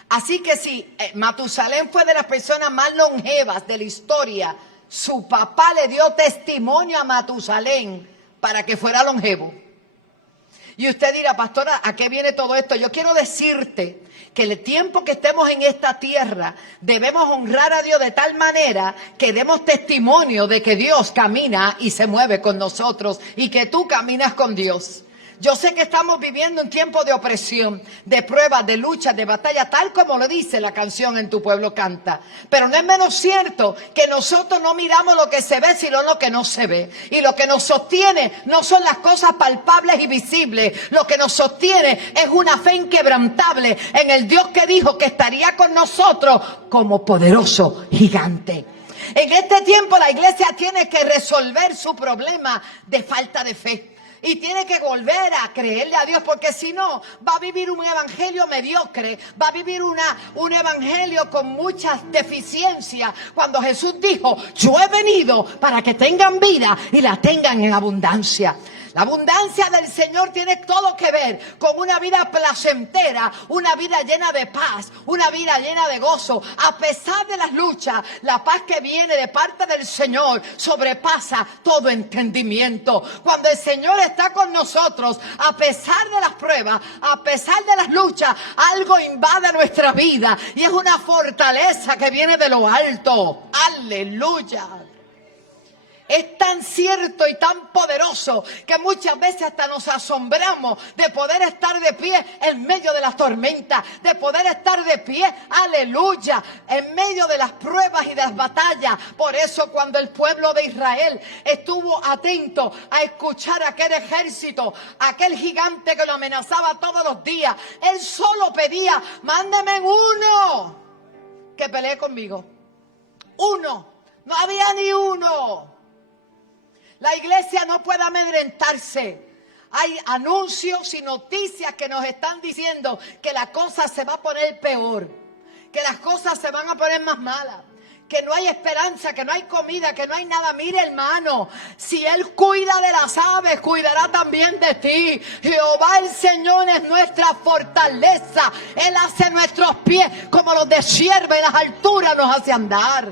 Así que si Matusalén fue de las personas más longevas de la historia, su papá le dio testimonio a Matusalén para que fuera longevo. Y usted dirá, pastora, ¿a qué viene todo esto? Yo quiero decirte que el tiempo que estemos en esta tierra debemos honrar a Dios de tal manera que demos testimonio de que Dios camina y se mueve con nosotros y que tú caminas con Dios. Yo sé que estamos viviendo un tiempo de opresión, de pruebas, de lucha, de batalla, tal como lo dice la canción En tu pueblo canta. Pero no es menos cierto que nosotros no miramos lo que se ve, sino lo que no se ve. Y lo que nos sostiene no son las cosas palpables y visibles. Lo que nos sostiene es una fe inquebrantable en el Dios que dijo que estaría con nosotros como poderoso gigante. En este tiempo la iglesia tiene que resolver su problema de falta de fe. Y tiene que volver a creerle a Dios, porque si no, va a vivir un evangelio mediocre, va a vivir un evangelio con muchas deficiencias. Cuando Jesús dijo, yo he venido para que tengan vida y la tengan en abundancia. La abundancia del Señor tiene todo que ver con una vida placentera, una vida llena de paz, una vida llena de gozo. A pesar de las luchas, la paz que viene de parte del Señor sobrepasa todo entendimiento. Cuando el Señor está con nosotros, a pesar de las pruebas, a pesar de las luchas, algo invade nuestra vida y es una fortaleza que viene de lo alto. ¡Aleluya! Es tan cierto y tan poderoso que muchas veces hasta nos asombramos de poder estar de pie en medio de las tormentas, de poder estar de pie, aleluya, en medio de las pruebas y de las batallas. Por eso cuando el pueblo de Israel estuvo atento a escuchar a aquel ejército, aquel gigante que lo amenazaba todos los días, él solo pedía, mándeme uno que pelee conmigo. Uno, no había ni uno. La iglesia no puede amedrentarse. Hay anuncios y noticias que nos están diciendo que la cosa se va a poner peor, que las cosas se van a poner más malas, que no hay esperanza, que no hay comida, que no hay nada. Mire, hermano, si Él cuida de las aves, cuidará también de ti. Jehová el Señor es nuestra fortaleza. Él hace nuestros pies como los de sierva, en las alturas nos hace andar.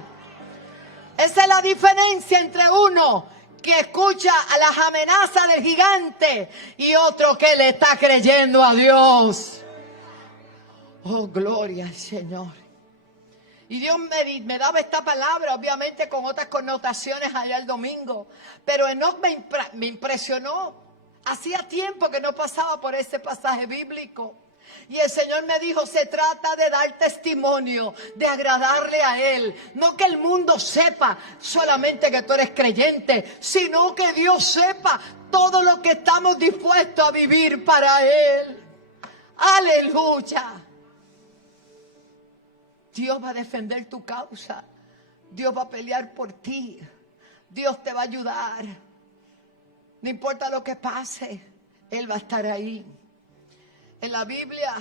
Esa es la diferencia entre uno que escucha a las amenazas del gigante y otro que le está creyendo a Dios. Oh, gloria al Señor. Y Dios me daba esta palabra, obviamente con otras connotaciones allá el domingo. Pero Enoc me impresionó. Hacía tiempo que no pasaba por ese pasaje bíblico. Y el Señor me dijo, se trata de dar testimonio, de agradarle a Él. No que el mundo sepa solamente que tú eres creyente, sino que Dios sepa todo lo que estamos dispuestos a vivir para Él. Aleluya. Dios va a defender tu causa. Dios va a pelear por ti. Dios te va a ayudar. No importa lo que pase, Él va a estar ahí. En la Biblia,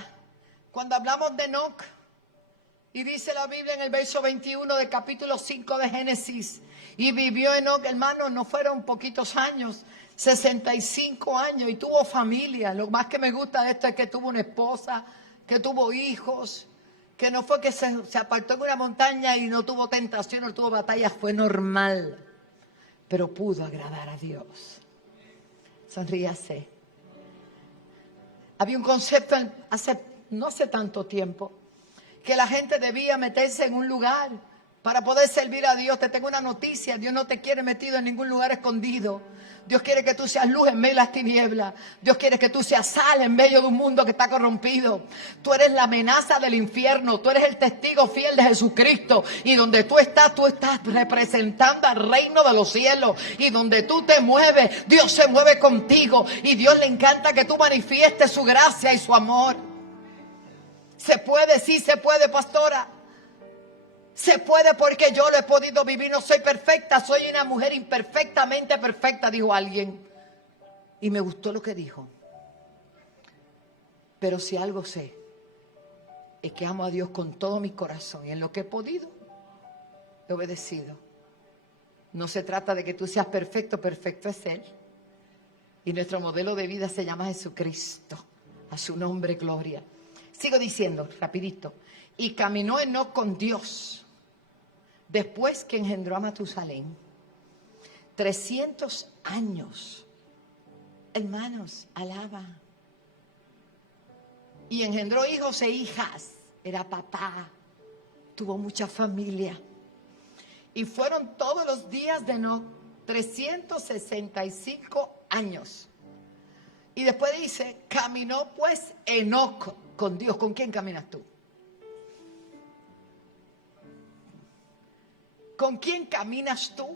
cuando hablamos de Enoc, y dice la Biblia en el verso 21 del capítulo 5 de Génesis, y vivió Enoc, hermanos, no fueron poquitos años, 65 años, y tuvo familia. Lo más que me gusta de esto es que tuvo una esposa, que tuvo hijos, que no fue que se apartó en una montaña y no tuvo tentación, no tuvo batallas, fue normal, pero pudo agradar a Dios. Sonríase. Había un concepto no hace tanto tiempo, que la gente debía meterse en un lugar para poder servir a Dios. Te tengo una noticia, Dios no te quiere metido en ningún lugar escondido. Dios quiere que tú seas luz en medio de las tinieblas. Dios quiere que tú seas sal en medio de un mundo que está corrompido. Tú eres la amenaza del infierno. Tú eres el testigo fiel de Jesucristo. Y donde tú estás representando al reino de los cielos. Y donde tú te mueves, Dios se mueve contigo. Y Dios le encanta que tú manifiestes su gracia y su amor. ¿Se puede? Sí, se puede, pastora. Se puede porque yo lo he podido vivir. No soy perfecta, soy una mujer imperfectamente perfecta, dijo alguien. Y me gustó lo que dijo. Pero si algo sé, es que amo a Dios con todo mi corazón y en lo que he podido, he obedecido. No se trata de que tú seas perfecto, perfecto es Él. Y nuestro modelo de vida se llama Jesucristo. A su nombre, gloria. Sigo diciendo, rapidito. Y caminó Enoc con Dios después que engendró a Matusalén. 300 años. Hermanos, alaba. Y engendró hijos e hijas. Era papá. Tuvo mucha familia. Y fueron todos los días de Enoc 365 años. Y después dice, caminó pues Enoc con Dios. ¿Con quién caminas tú? ¿Con quién caminas tú?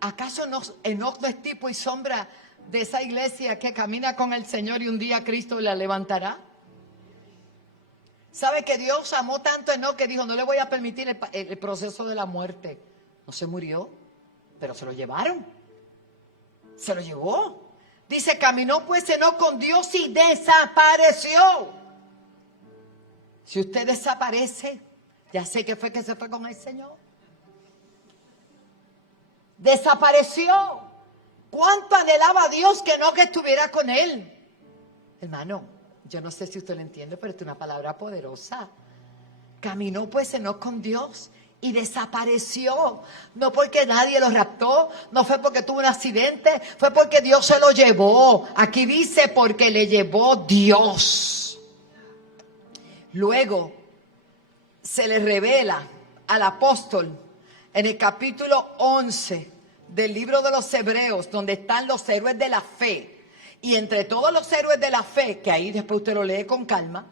¿Acaso Enoc no es tipo y sombra de esa iglesia que camina con el Señor y un día Cristo la levantará? ¿Sabe que Dios amó tanto a Enoc que dijo, no le voy a permitir el proceso de la muerte? No se murió, pero se lo llevaron. Se lo llevó. Dice, caminó pues Enoc con Dios y desapareció. Si usted desaparece, ya sé que fue que se fue con el Señor. Desapareció. ¿Cuánto anhelaba a Dios que Enoc estuviera con él? Hermano, yo no sé si usted lo entiende, pero es una palabra poderosa. Caminó pues Enoc con Dios y desapareció. No porque nadie lo raptó, no fue porque tuvo un accidente, fue porque Dios se lo llevó. Aquí dice porque le llevó Dios. Luego se le revela al apóstol en el capítulo 11 del libro de los Hebreos, donde están los héroes de la fe. Y entre todos los héroes de la fe, que ahí después usted lo lee con calma,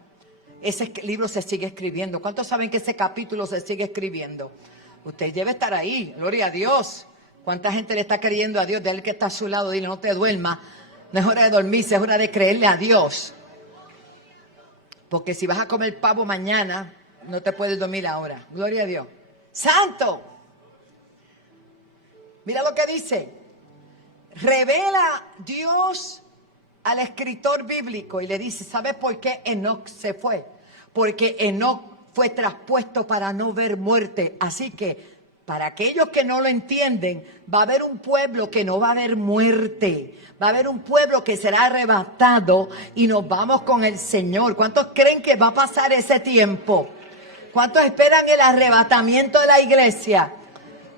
ese libro se sigue escribiendo. ¿Cuántos saben que ese capítulo se sigue escribiendo? Usted debe estar ahí, gloria a Dios. ¿Cuánta gente le está creyendo a Dios? De él que está a su lado, dile, no te duermas. No es hora de dormirse, es hora de creerle a Dios. Porque si vas a comer pavo mañana, no te puedes dormir ahora. Gloria a Dios. ¡Santo! Mira lo que dice. Revela Dios al escritor bíblico y le dice, ¿sabes por qué Enoc se fue? Porque Enoc fue traspuesto para no ver muerte. Así que, para aquellos que no lo entienden, va a haber un pueblo que no va a ver muerte. Va a haber un pueblo que será arrebatado y nos vamos con el Señor. ¿Cuántos creen que va a pasar ese tiempo? ¿Cuántos esperan el arrebatamiento de la iglesia?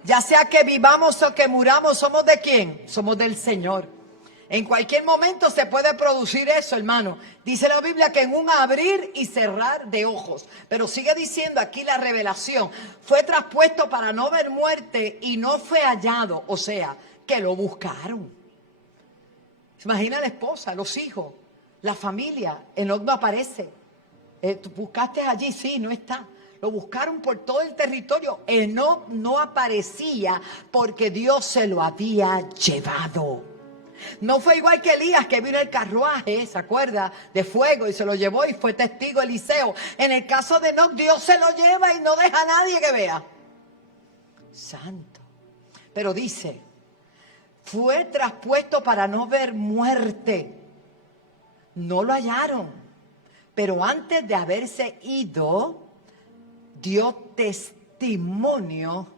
Ya sea que vivamos o que muramos, ¿somos de quién? Somos del Señor. En cualquier momento se puede producir eso, hermano. Dice la Biblia que en un abrir y cerrar de ojos. Pero sigue diciendo aquí la revelación. Fue traspuesto para no ver muerte y no fue hallado. O sea, que lo buscaron. ¿Se imagina la esposa, los hijos, la familia? Enoc no aparece. ¿Tú buscaste allí? Sí, no está. Lo buscaron por todo el territorio. Enoc no aparecía porque Dios se lo había llevado. No fue igual que Elías, que vino el carruaje, ¿se acuerda? De fuego y se lo llevó y fue testigo Eliseo. En el caso de Enoc, Dios se lo lleva y no deja a nadie que vea. Santo. Pero dice, fue traspuesto para no ver muerte. No lo hallaron. Pero antes de haberse ido, dio testimonio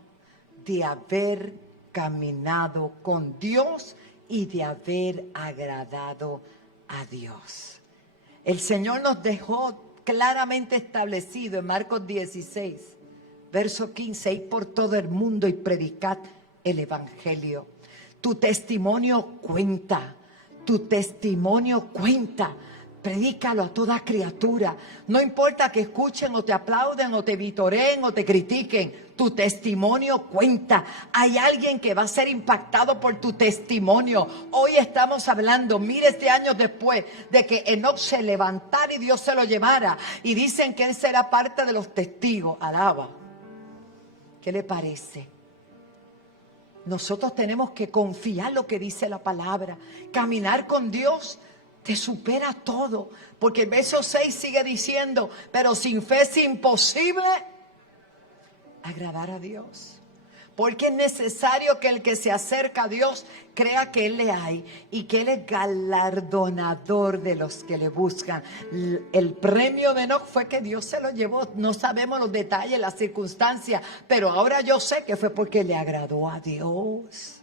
de haber caminado con Dios y de haber agradado a Dios. El Señor nos dejó claramente establecido en Marcos 16, verso 15, ir por todo el mundo y predicad el Evangelio. Tu testimonio cuenta, tu testimonio cuenta. Predícalo a toda criatura. No importa que escuchen o te aplauden o te vitoreen o te critiquen. Tu testimonio cuenta. Hay alguien que va a ser impactado por tu testimonio. Hoy estamos hablando, miles de años después, de que Enoc se levantara y Dios se lo llevara. Y dicen que él será parte de los testigos. Alaba. ¿Qué le parece? Nosotros tenemos que confiar lo que dice la palabra. Caminar con Dios te supera todo, porque el verso 6 sigue diciendo, pero sin fe es imposible agradar a Dios. Porque es necesario que el que se acerca a Dios crea que Él le hay y que Él es galardonador de los que le buscan. El premio de Enoc fue que Dios se lo llevó. No sabemos los detalles, las circunstancias, pero ahora yo sé que fue porque le agradó a Dios.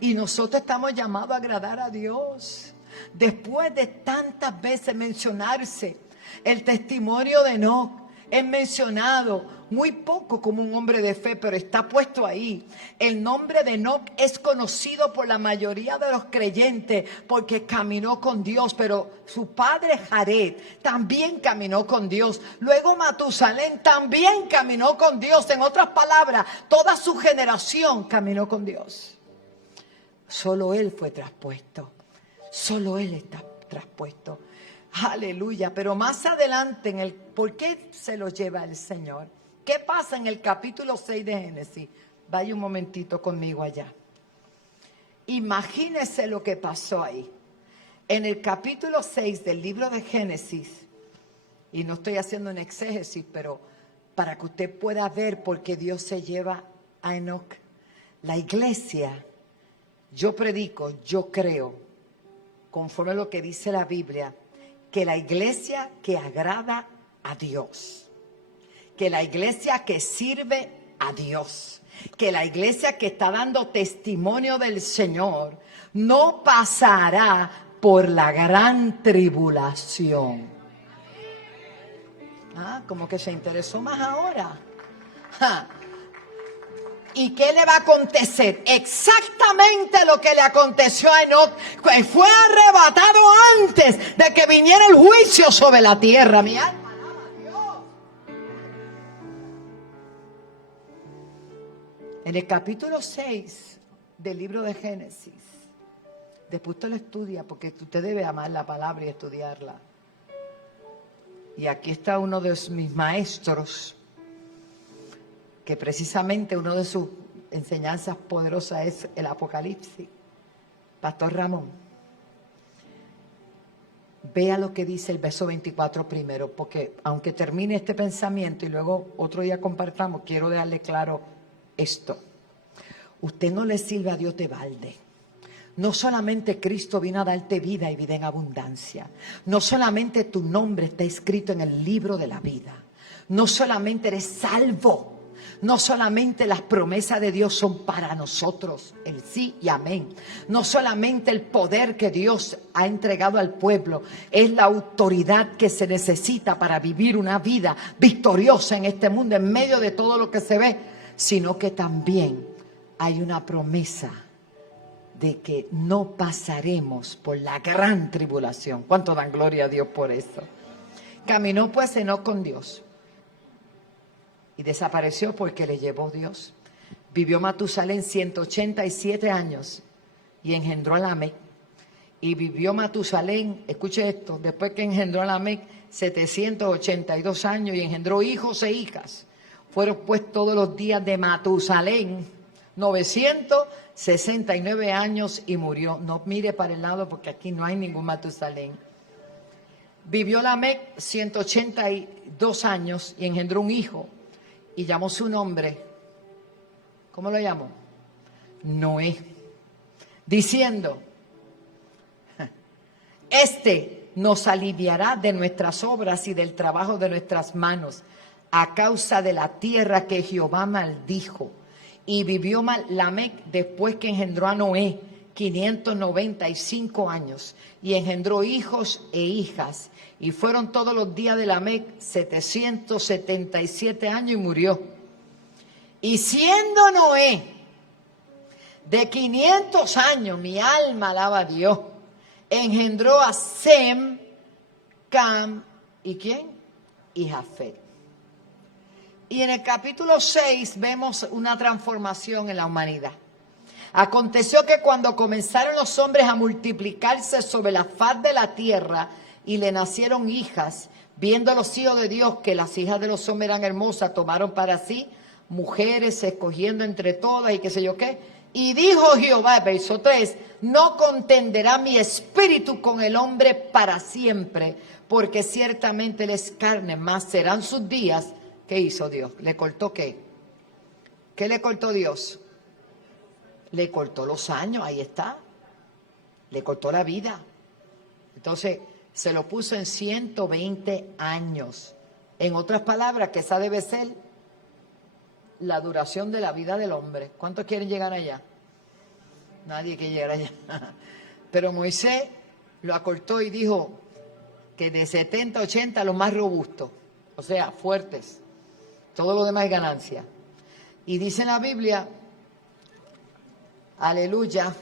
Y nosotros estamos llamados a agradar a Dios. Después de tantas veces mencionarse el testimonio de Enoc, es mencionado muy poco como un hombre de fe, pero está puesto ahí. El nombre de Enoc es conocido por la mayoría de los creyentes porque caminó con Dios, pero su padre Jared también caminó con Dios. Luego Matusalén también caminó con Dios. En otras palabras, toda su generación caminó con Dios. Solo él fue traspuesto. Solo él está traspuesto. Aleluya. Pero más adelante, ¿por qué se lo lleva el Señor? ¿Qué pasa en el capítulo 6 de Génesis? Vaya un momentito conmigo allá. Imagínese lo que pasó ahí. En el capítulo 6 del libro de Génesis, y no estoy haciendo un exégesis, pero para que usted pueda ver por qué Dios se lleva a Enoc. La iglesia, yo predico, yo creo, conforme a lo que dice la Biblia, que la iglesia que agrada a Dios, que la iglesia que sirve a Dios, que la iglesia que está dando testimonio del Señor, no pasará por la gran tribulación. Como que se interesó más ahora. ¿Y qué le va a acontecer? Exactamente lo que le aconteció a Enoc. Fue arrebatado antes de que viniera el juicio sobre la tierra. Mi alma alaba a Dios. En el capítulo 6 del libro de Génesis, después usted lo estudia, porque usted debe amar la palabra y estudiarla. Y aquí está uno de mis maestros, que precisamente una de sus enseñanzas poderosas es el Apocalipsis. Pastor Ramón, vea lo que dice el verso 24 primero, porque aunque termine este pensamiento y luego otro día compartamos, quiero dejarle claro esto. Usted no le sirve a Dios de balde. No solamente Cristo vino a darte vida y vida en abundancia. No solamente tu nombre está escrito en el libro de la vida. No solamente eres salvo. No solamente las promesas de Dios son para nosotros, el sí y amén. No solamente el poder que Dios ha entregado al pueblo, es la autoridad que se necesita para vivir una vida victoriosa en este mundo, en medio de todo lo que se ve, sino que también hay una promesa de que no pasaremos por la gran tribulación. ¿Cuánto dan gloria a Dios por eso? Caminó pues Enoc con Dios. Y desapareció porque le llevó Dios. Vivió Matusalén 187 años y engendró a Lamec. Y vivió Matusalén, escuche esto, después que engendró a Lamec, 782 años y engendró hijos e hijas. Fueron pues todos los días de Matusalén 969 años y murió. No mire para el lado porque aquí no hay ningún Matusalén. Vivió Lamec 182 años y engendró un hijo. Y llamó su nombre, ¿cómo lo llamó? Noé, diciendo, este nos aliviará de nuestras obras y del trabajo de nuestras manos, a causa de la tierra que Jehová maldijo. Y vivió Lamec después que engendró a Noé 595 años, y engendró hijos e hijas. Y fueron todos los días de Lamec 777 años y murió. Y siendo Noé de 500 años, mi alma alaba a Dios, engendró a Sem, Cam, ¿y quién? Y Jafet. Y en el capítulo 6 vemos una transformación en la humanidad. Aconteció que cuando comenzaron los hombres a multiplicarse sobre la faz de la tierra, y le nacieron hijas, viendo los hijos de Dios que las hijas de los hombres eran hermosas, tomaron para sí mujeres, escogiendo entre todas y qué sé yo qué. Y dijo Jehová, verso 3, no contenderá mi espíritu con el hombre para siempre, porque ciertamente él es carne, mas serán sus días. ¿Qué hizo Dios? ¿Le cortó qué? ¿Qué le cortó Dios? Le cortó los años, ahí está. Le cortó la vida. Entonces, se lo puso en 120 años. En otras palabras, que esa debe ser la duración de la vida del hombre. ¿Cuántos quieren llegar allá? Nadie quiere llegar allá. Pero Moisés lo acortó y dijo que de 70 a 80 los más robustos, o sea, fuertes. Todo lo demás es ganancia. Y dice en la Biblia, aleluya,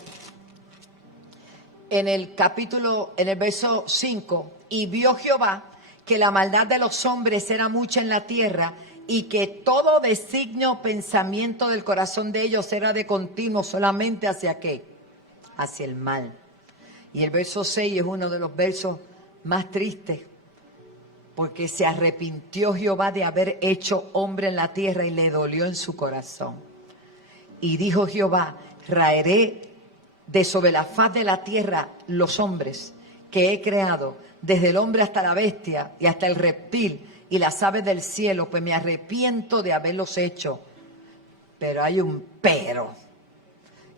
en el verso 5, y vio Jehová que la maldad de los hombres era mucha en la tierra, y que todo designio, pensamiento del corazón de ellos era de continuo solamente hacia ¿qué? Hacia el mal. Y el verso 6 es uno de los versos más tristes, porque se arrepintió Jehová de haber hecho hombre en la tierra y le dolió en su corazón. Y dijo Jehová, raeré de sobre la faz de la tierra los hombres que he creado, desde el hombre hasta la bestia y hasta el reptil y las aves del cielo, pues me arrepiento de haberlos hecho. Pero hay un pero,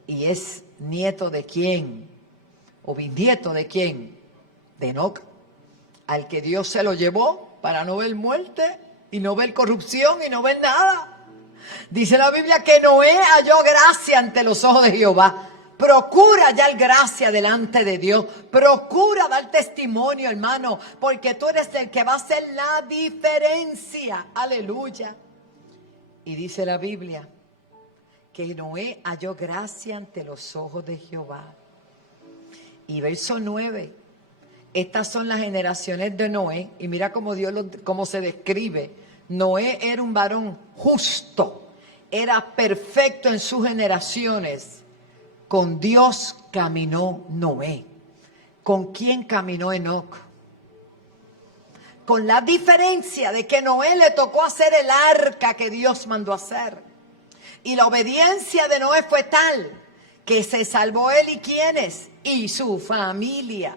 y es nieto de quién, o bisnieto de quién, de Enoc, al que Dios se lo llevó para no ver muerte y no ver corrupción y no ver nada. Dice la Biblia que Noé halló gracia ante los ojos de Jehová. Procura hallar gracia delante de Dios. Procura dar testimonio, hermano, porque tú eres el que va a hacer la diferencia. Aleluya. Y dice la Biblia que Noé halló gracia ante los ojos de Jehová. Y verso 9, estas son las generaciones de Noé. Y mira cómo cómo se describe. Noé era un varón justo, era perfecto en sus generaciones. Con Dios caminó Noé. ¿Con quién caminó Enoc? Con la diferencia de que Noé le tocó hacer el arca que Dios mandó hacer. Y la obediencia de Noé fue tal que se salvó él y ¿quiénes? Y su familia.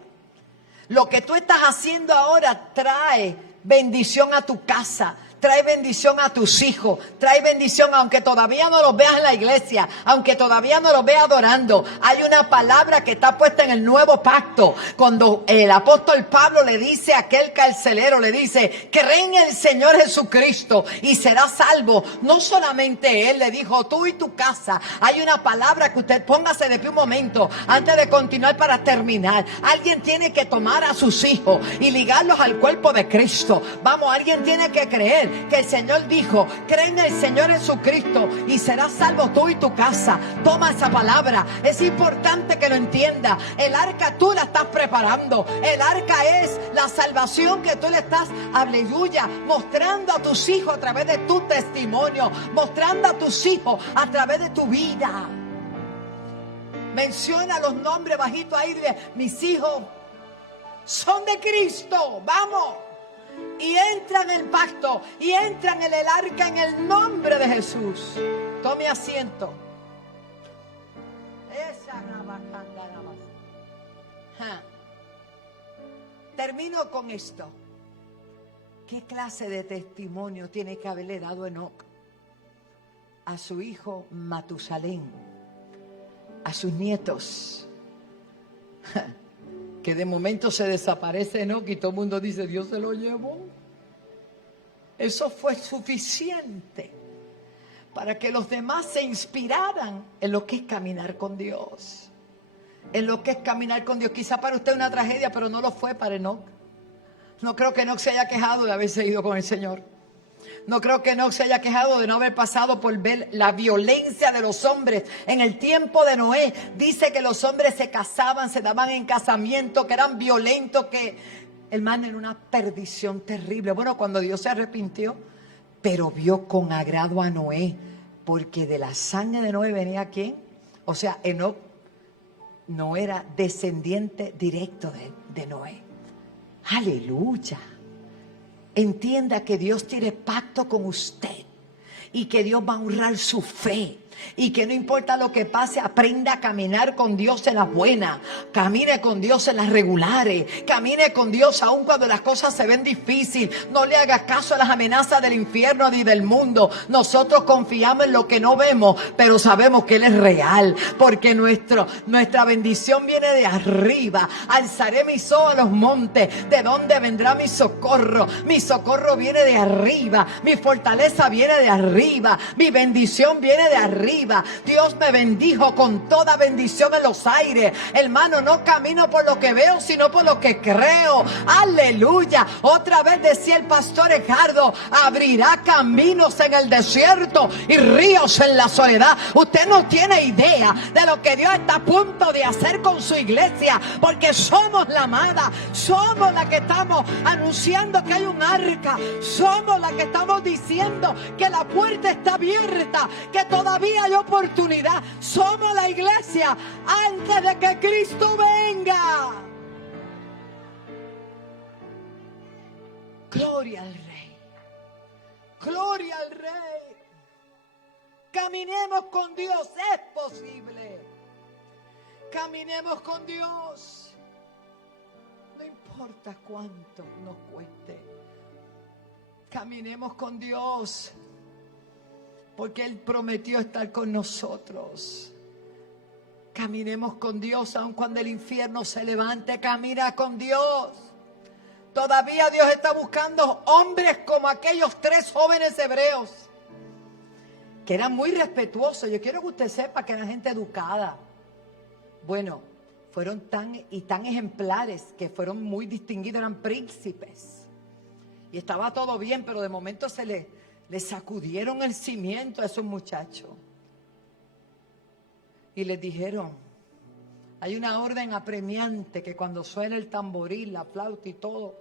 Lo que tú estás haciendo ahora trae bendición a tu casa, trae bendición a tus hijos, trae bendición aunque todavía no los veas en la iglesia, aunque todavía no los veas adorando. Hay una palabra que está puesta en el nuevo pacto. Cuando el apóstol Pablo le dice a aquel carcelero, le dice, cree en el Señor Jesucristo y serás salvo. No solamente él, le dijo, tú y tu casa. Hay una palabra que usted, póngase de pie un momento antes de continuar para terminar. Alguien tiene que tomar a sus hijos y ligarlos al cuerpo de Cristo. Vamos, alguien tiene que creer que el Señor dijo, cree en el Señor Jesucristo y serás salvo tú y tu casa. Toma esa palabra, es importante que lo entienda. El arca tú la estás preparando. El arca es la salvación que tú le estás, aleluya, mostrando a tus hijos a través de tu testimonio, mostrando a tus hijos a través de tu vida. Menciona los nombres bajito ahí, dile, mis hijos son de Cristo, vamos. Y entran en el pacto, y entran en el arca en el nombre de Jesús. Tome asiento. Termino con esto. ¿Qué clase de testimonio tiene que haberle dado Enoc a su hijo Matusalén, a sus nietos? Que de momento se desaparece Enoc y todo el mundo dice, Dios se lo llevó. Eso fue suficiente para que los demás se inspiraran en lo que es caminar con Dios. En lo que es caminar con Dios. Quizá para usted una tragedia, pero no lo fue para Enoc. No creo que Enoc se haya quejado de haberse ido con el Señor. No creo que Enoc se haya quejado de no haber pasado por ver la violencia de los hombres. En el tiempo de Noé dice que los hombres se casaban, se daban en casamiento, que eran violentos, que, hermano, era una perdición terrible. Bueno, cuando Dios se arrepintió, pero vio con agrado a Noé, porque de la sangre de Noé venía ¿quién? O sea, Enoc no era descendiente directo de Noé. Aleluya. Entienda que Dios tiene pacto con usted y que Dios va a honrar su fe. Y que no importa lo que pase, aprenda a caminar con Dios en las buenas, camine con Dios en las regulares, camine con Dios aun cuando las cosas se ven difíciles. No le hagas caso a las amenazas del infierno ni del mundo. Nosotros confiamos en lo que no vemos, pero sabemos que Él es real, porque nuestra bendición viene de arriba. Alzaré mis ojos a los montes, ¿de dónde vendrá mi socorro? Mi socorro viene de arriba, mi fortaleza viene de arriba, mi bendición viene de arriba. Dios me bendijo con toda bendición en los aires. Hermano, no camino por lo que veo, sino por lo que creo. Aleluya. Otra vez decía el pastor Ricardo, abrirá caminos en el desierto y ríos en la soledad. Usted no tiene idea de lo que Dios está a punto de hacer con su iglesia, porque somos la amada, somos la que estamos anunciando que hay un arca, somos la que estamos diciendo que la puerta está abierta, que todavía hay oportunidad. Somos la iglesia antes de que Cristo venga. Gloria al Rey. Gloria al Rey. Caminemos con Dios, es posible. Caminemos con Dios. No importa cuánto nos cueste. Caminemos con Dios, porque Él prometió estar con nosotros. Caminemos con Dios, aun cuando el infierno se levante, camina con Dios. Todavía Dios está buscando hombres como aquellos 3 jóvenes hebreos, que eran muy respetuosos. Yo quiero que usted sepa que eran gente educada. Bueno, fueron tan ejemplares que fueron muy distinguidos, eran príncipes. Y estaba todo bien, pero de momento se le sacudieron el cimiento a esos muchachos. Y les dijeron, hay una orden apremiante que cuando suena el tamboril, la flauta y todo,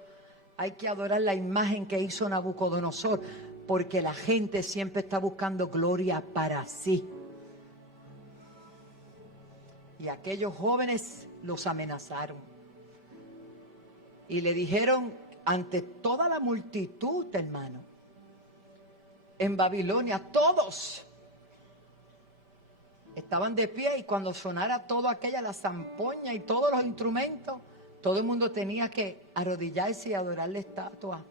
hay que adorar la imagen que hizo Nabucodonosor, porque la gente siempre está buscando gloria para sí. Y aquellos jóvenes los amenazaron. Y le dijeron ante toda la multitud, hermano, en Babilonia, todos estaban de pie, y cuando sonara todo aquella, la zampoña y todos los instrumentos, todo el mundo tenía que arrodillarse y adorar la estatua.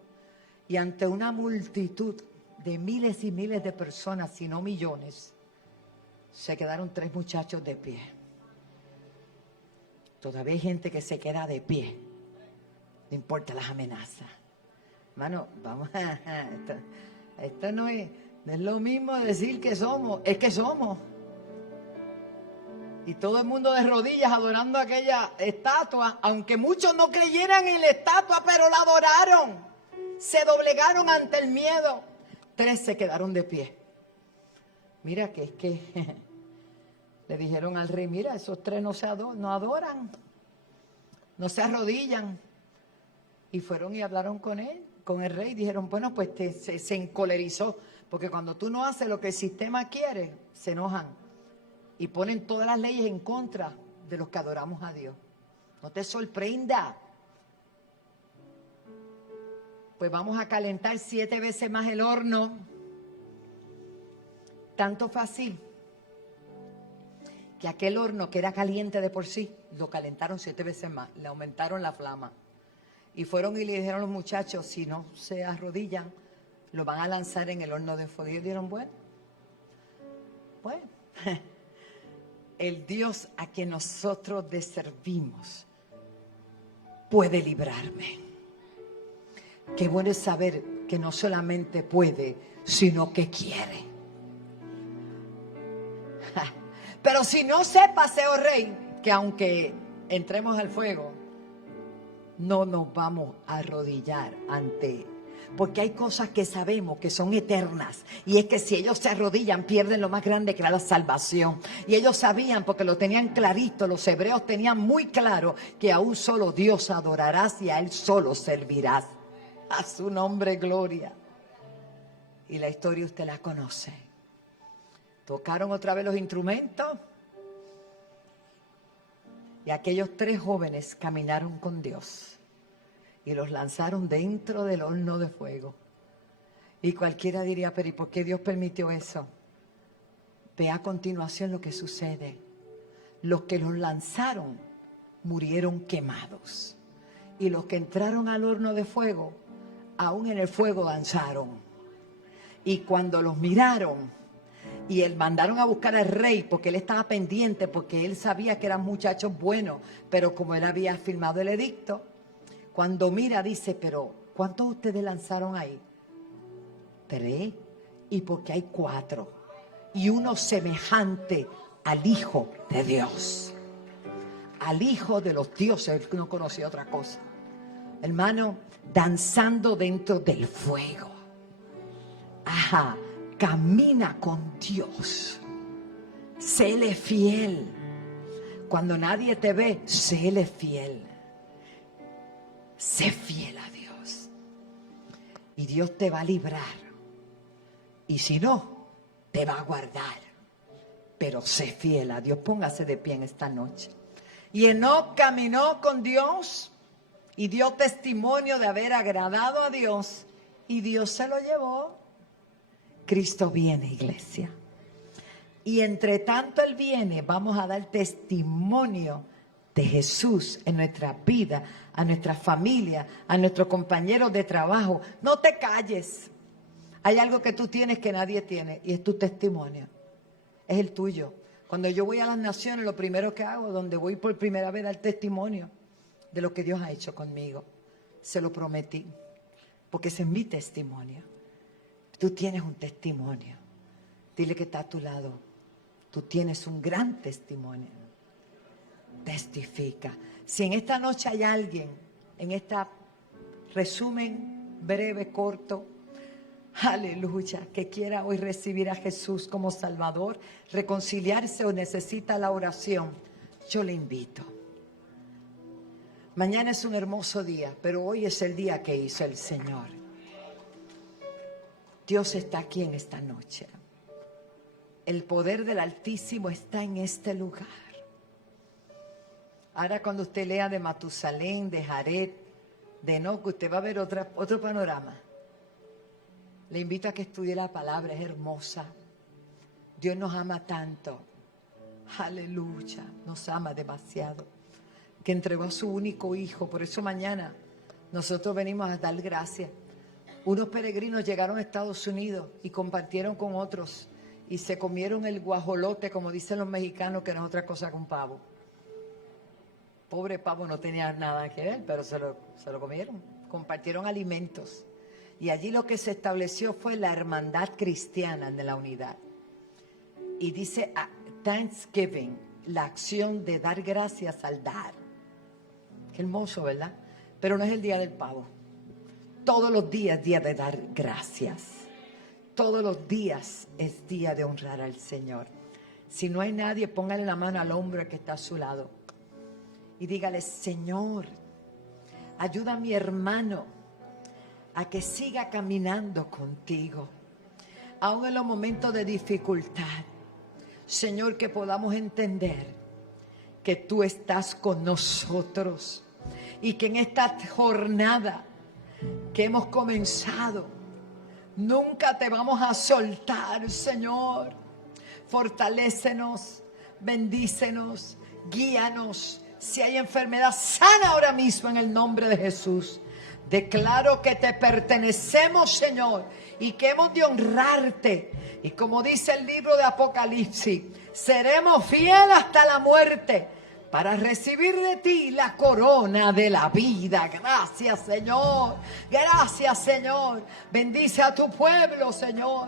Y ante una multitud de miles y miles de personas, si no millones, se quedaron 3 muchachos de pie. Todavía hay gente que se queda de pie, no importa las amenazas. Hermano, vamos a... Esto no es lo mismo decir que somos, es que somos. Y todo el mundo de rodillas adorando aquella estatua, aunque muchos no creyeran en la estatua, pero la adoraron. Se doblegaron ante el miedo. 3 se quedaron de pie. Mira que es que le dijeron al rey, mira, esos 3 no adoran, no se arrodillan. Y fueron y hablaron con él, con el rey. Dijeron, bueno, pues se encolerizó, porque cuando tú no haces lo que el sistema quiere, se enojan y ponen todas las leyes en contra de los que adoramos a Dios. No te sorprenda. Pues vamos a calentar 7 veces más el horno. Tanto fue así que aquel horno que era caliente de por sí, lo calentaron 7 veces más, le aumentaron la flama. Y fueron y le dijeron a los muchachos, si no se arrodillan, lo van a lanzar en el horno de fuego. Y ellos dijeron, bueno, el Dios a quien nosotros le servimos puede librarme. Qué bueno es saber que no solamente puede, sino que quiere. Pero si no sepas, oh rey, que aunque entremos al fuego, no nos vamos a arrodillar ante, porque hay cosas que sabemos que son eternas, y es que si ellos se arrodillan pierden lo más grande, que era la salvación. Y ellos sabían, porque lo tenían clarito, los hebreos tenían muy claro que a un solo Dios adorarás y a Él solo servirás. A su nombre gloria. Y la historia usted la conoce. Tocaron otra vez los instrumentos y aquellos 3 jóvenes caminaron con Dios y los lanzaron dentro del horno de fuego. Y cualquiera diría, pero ¿y por qué Dios permitió eso? Ve a continuación lo que sucede. Los que los lanzaron murieron quemados. Y los que entraron al horno de fuego, aún en el fuego danzaron. Y cuando los miraron, y él mandaron a buscar al rey, porque él estaba pendiente, porque él sabía que eran muchachos buenos, pero como él había firmado el edicto, cuando mira dice, pero ¿cuántos de ustedes lanzaron ahí? 3, y porque hay 4, y uno semejante al Hijo de Dios, al Hijo de los dioses. Él no conocía otra cosa, hermano, danzando dentro del fuego. Ajá, camina con Dios, séle fiel. Cuando nadie te ve, séle fiel. Sé fiel a Dios y Dios te va a librar. Y si no, te va a guardar. Pero sé fiel a Dios. Póngase de pie en esta noche. Y Enoc caminó con Dios y dio testimonio de haber agradado a Dios. Y Dios se lo llevó. Cristo viene, iglesia. Y entre tanto Él viene, vamos a dar testimonio de Jesús en nuestra vida, a nuestra familia, a nuestros compañeros de trabajo. No te calles. Hay algo que tú tienes que nadie tiene y es tu testimonio. Es el tuyo. Cuando yo voy a las naciones, lo primero que hago, donde voy por primera vez, dar testimonio de lo que Dios ha hecho conmigo. Se lo prometí, porque ese es mi testimonio. Tú tienes un testimonio. Dile que está a tu lado. Tú tienes un gran testimonio. Testifica. Si en esta noche hay alguien, en este resumen breve, corto, aleluya, que quiera hoy recibir a Jesús como Salvador, reconciliarse o necesita la oración, yo le invito. Mañana es un hermoso día, pero hoy es el día que hizo el Señor. Dios está aquí en esta noche. El poder del Altísimo está en este lugar. Ahora cuando usted lea de Matusalén, de Jared, de Enoc, usted va a ver otro panorama. Le invito a que estudie la palabra, es hermosa. Dios nos ama tanto. Aleluya, nos ama demasiado. Que entregó a su único hijo. Por eso mañana nosotros venimos a dar gracias. Unos peregrinos llegaron a Estados Unidos y compartieron con otros. Y se comieron el guajolote, como dicen los mexicanos, que no es otra cosa que un pavo. Pobre pavo, no tenía nada que ver, pero se lo comieron. Compartieron alimentos. Y allí lo que se estableció fue la hermandad cristiana de la unidad. Y dice Thanksgiving, la acción de dar gracias al dar. Qué hermoso, ¿verdad? Pero no es el día del pavo. Todos los días es día de dar gracias. Todos los días es día de honrar al Señor. Si no hay nadie, póngale la mano al hombre que está a su lado. Y dígale, Señor, ayuda a mi hermano a que siga caminando contigo, aún en los momentos de dificultad. Señor, que podamos entender que tú estás con nosotros y que en esta jornada que hemos comenzado, nunca te vamos a soltar, Señor. Fortalécenos, bendícenos, guíanos. Si hay enfermedad, sana ahora mismo en el nombre de Jesús. Declaro que te pertenecemos, Señor, y que hemos de honrarte. Y como dice el libro de Apocalipsis, seremos fieles hasta la muerte para recibir de ti la corona de la vida. Gracias, Señor. Gracias, Señor. Bendice a tu pueblo, Señor.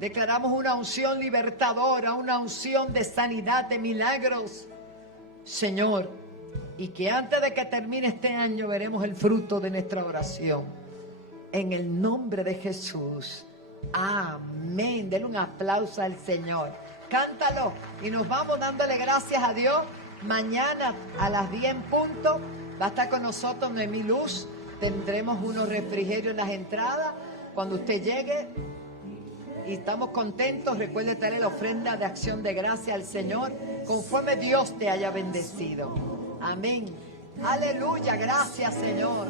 Declaramos una unción libertadora, una unción de sanidad, de milagros, Señor. Y que antes de que termine este año veremos el fruto de nuestra oración. En el nombre de Jesús. Amén. Denle un aplauso al Señor. Cántalo. Y nos vamos dándole gracias a Dios. Mañana a las 10 en punto va a estar con nosotros Noemí Luz. Tendremos unos refrigerios en las entradas. Cuando usted llegue y estamos contentos, recuerde traer la ofrenda de acción de gracia al Señor conforme Dios te haya bendecido. Amén. Aleluya. Gracias, Señor.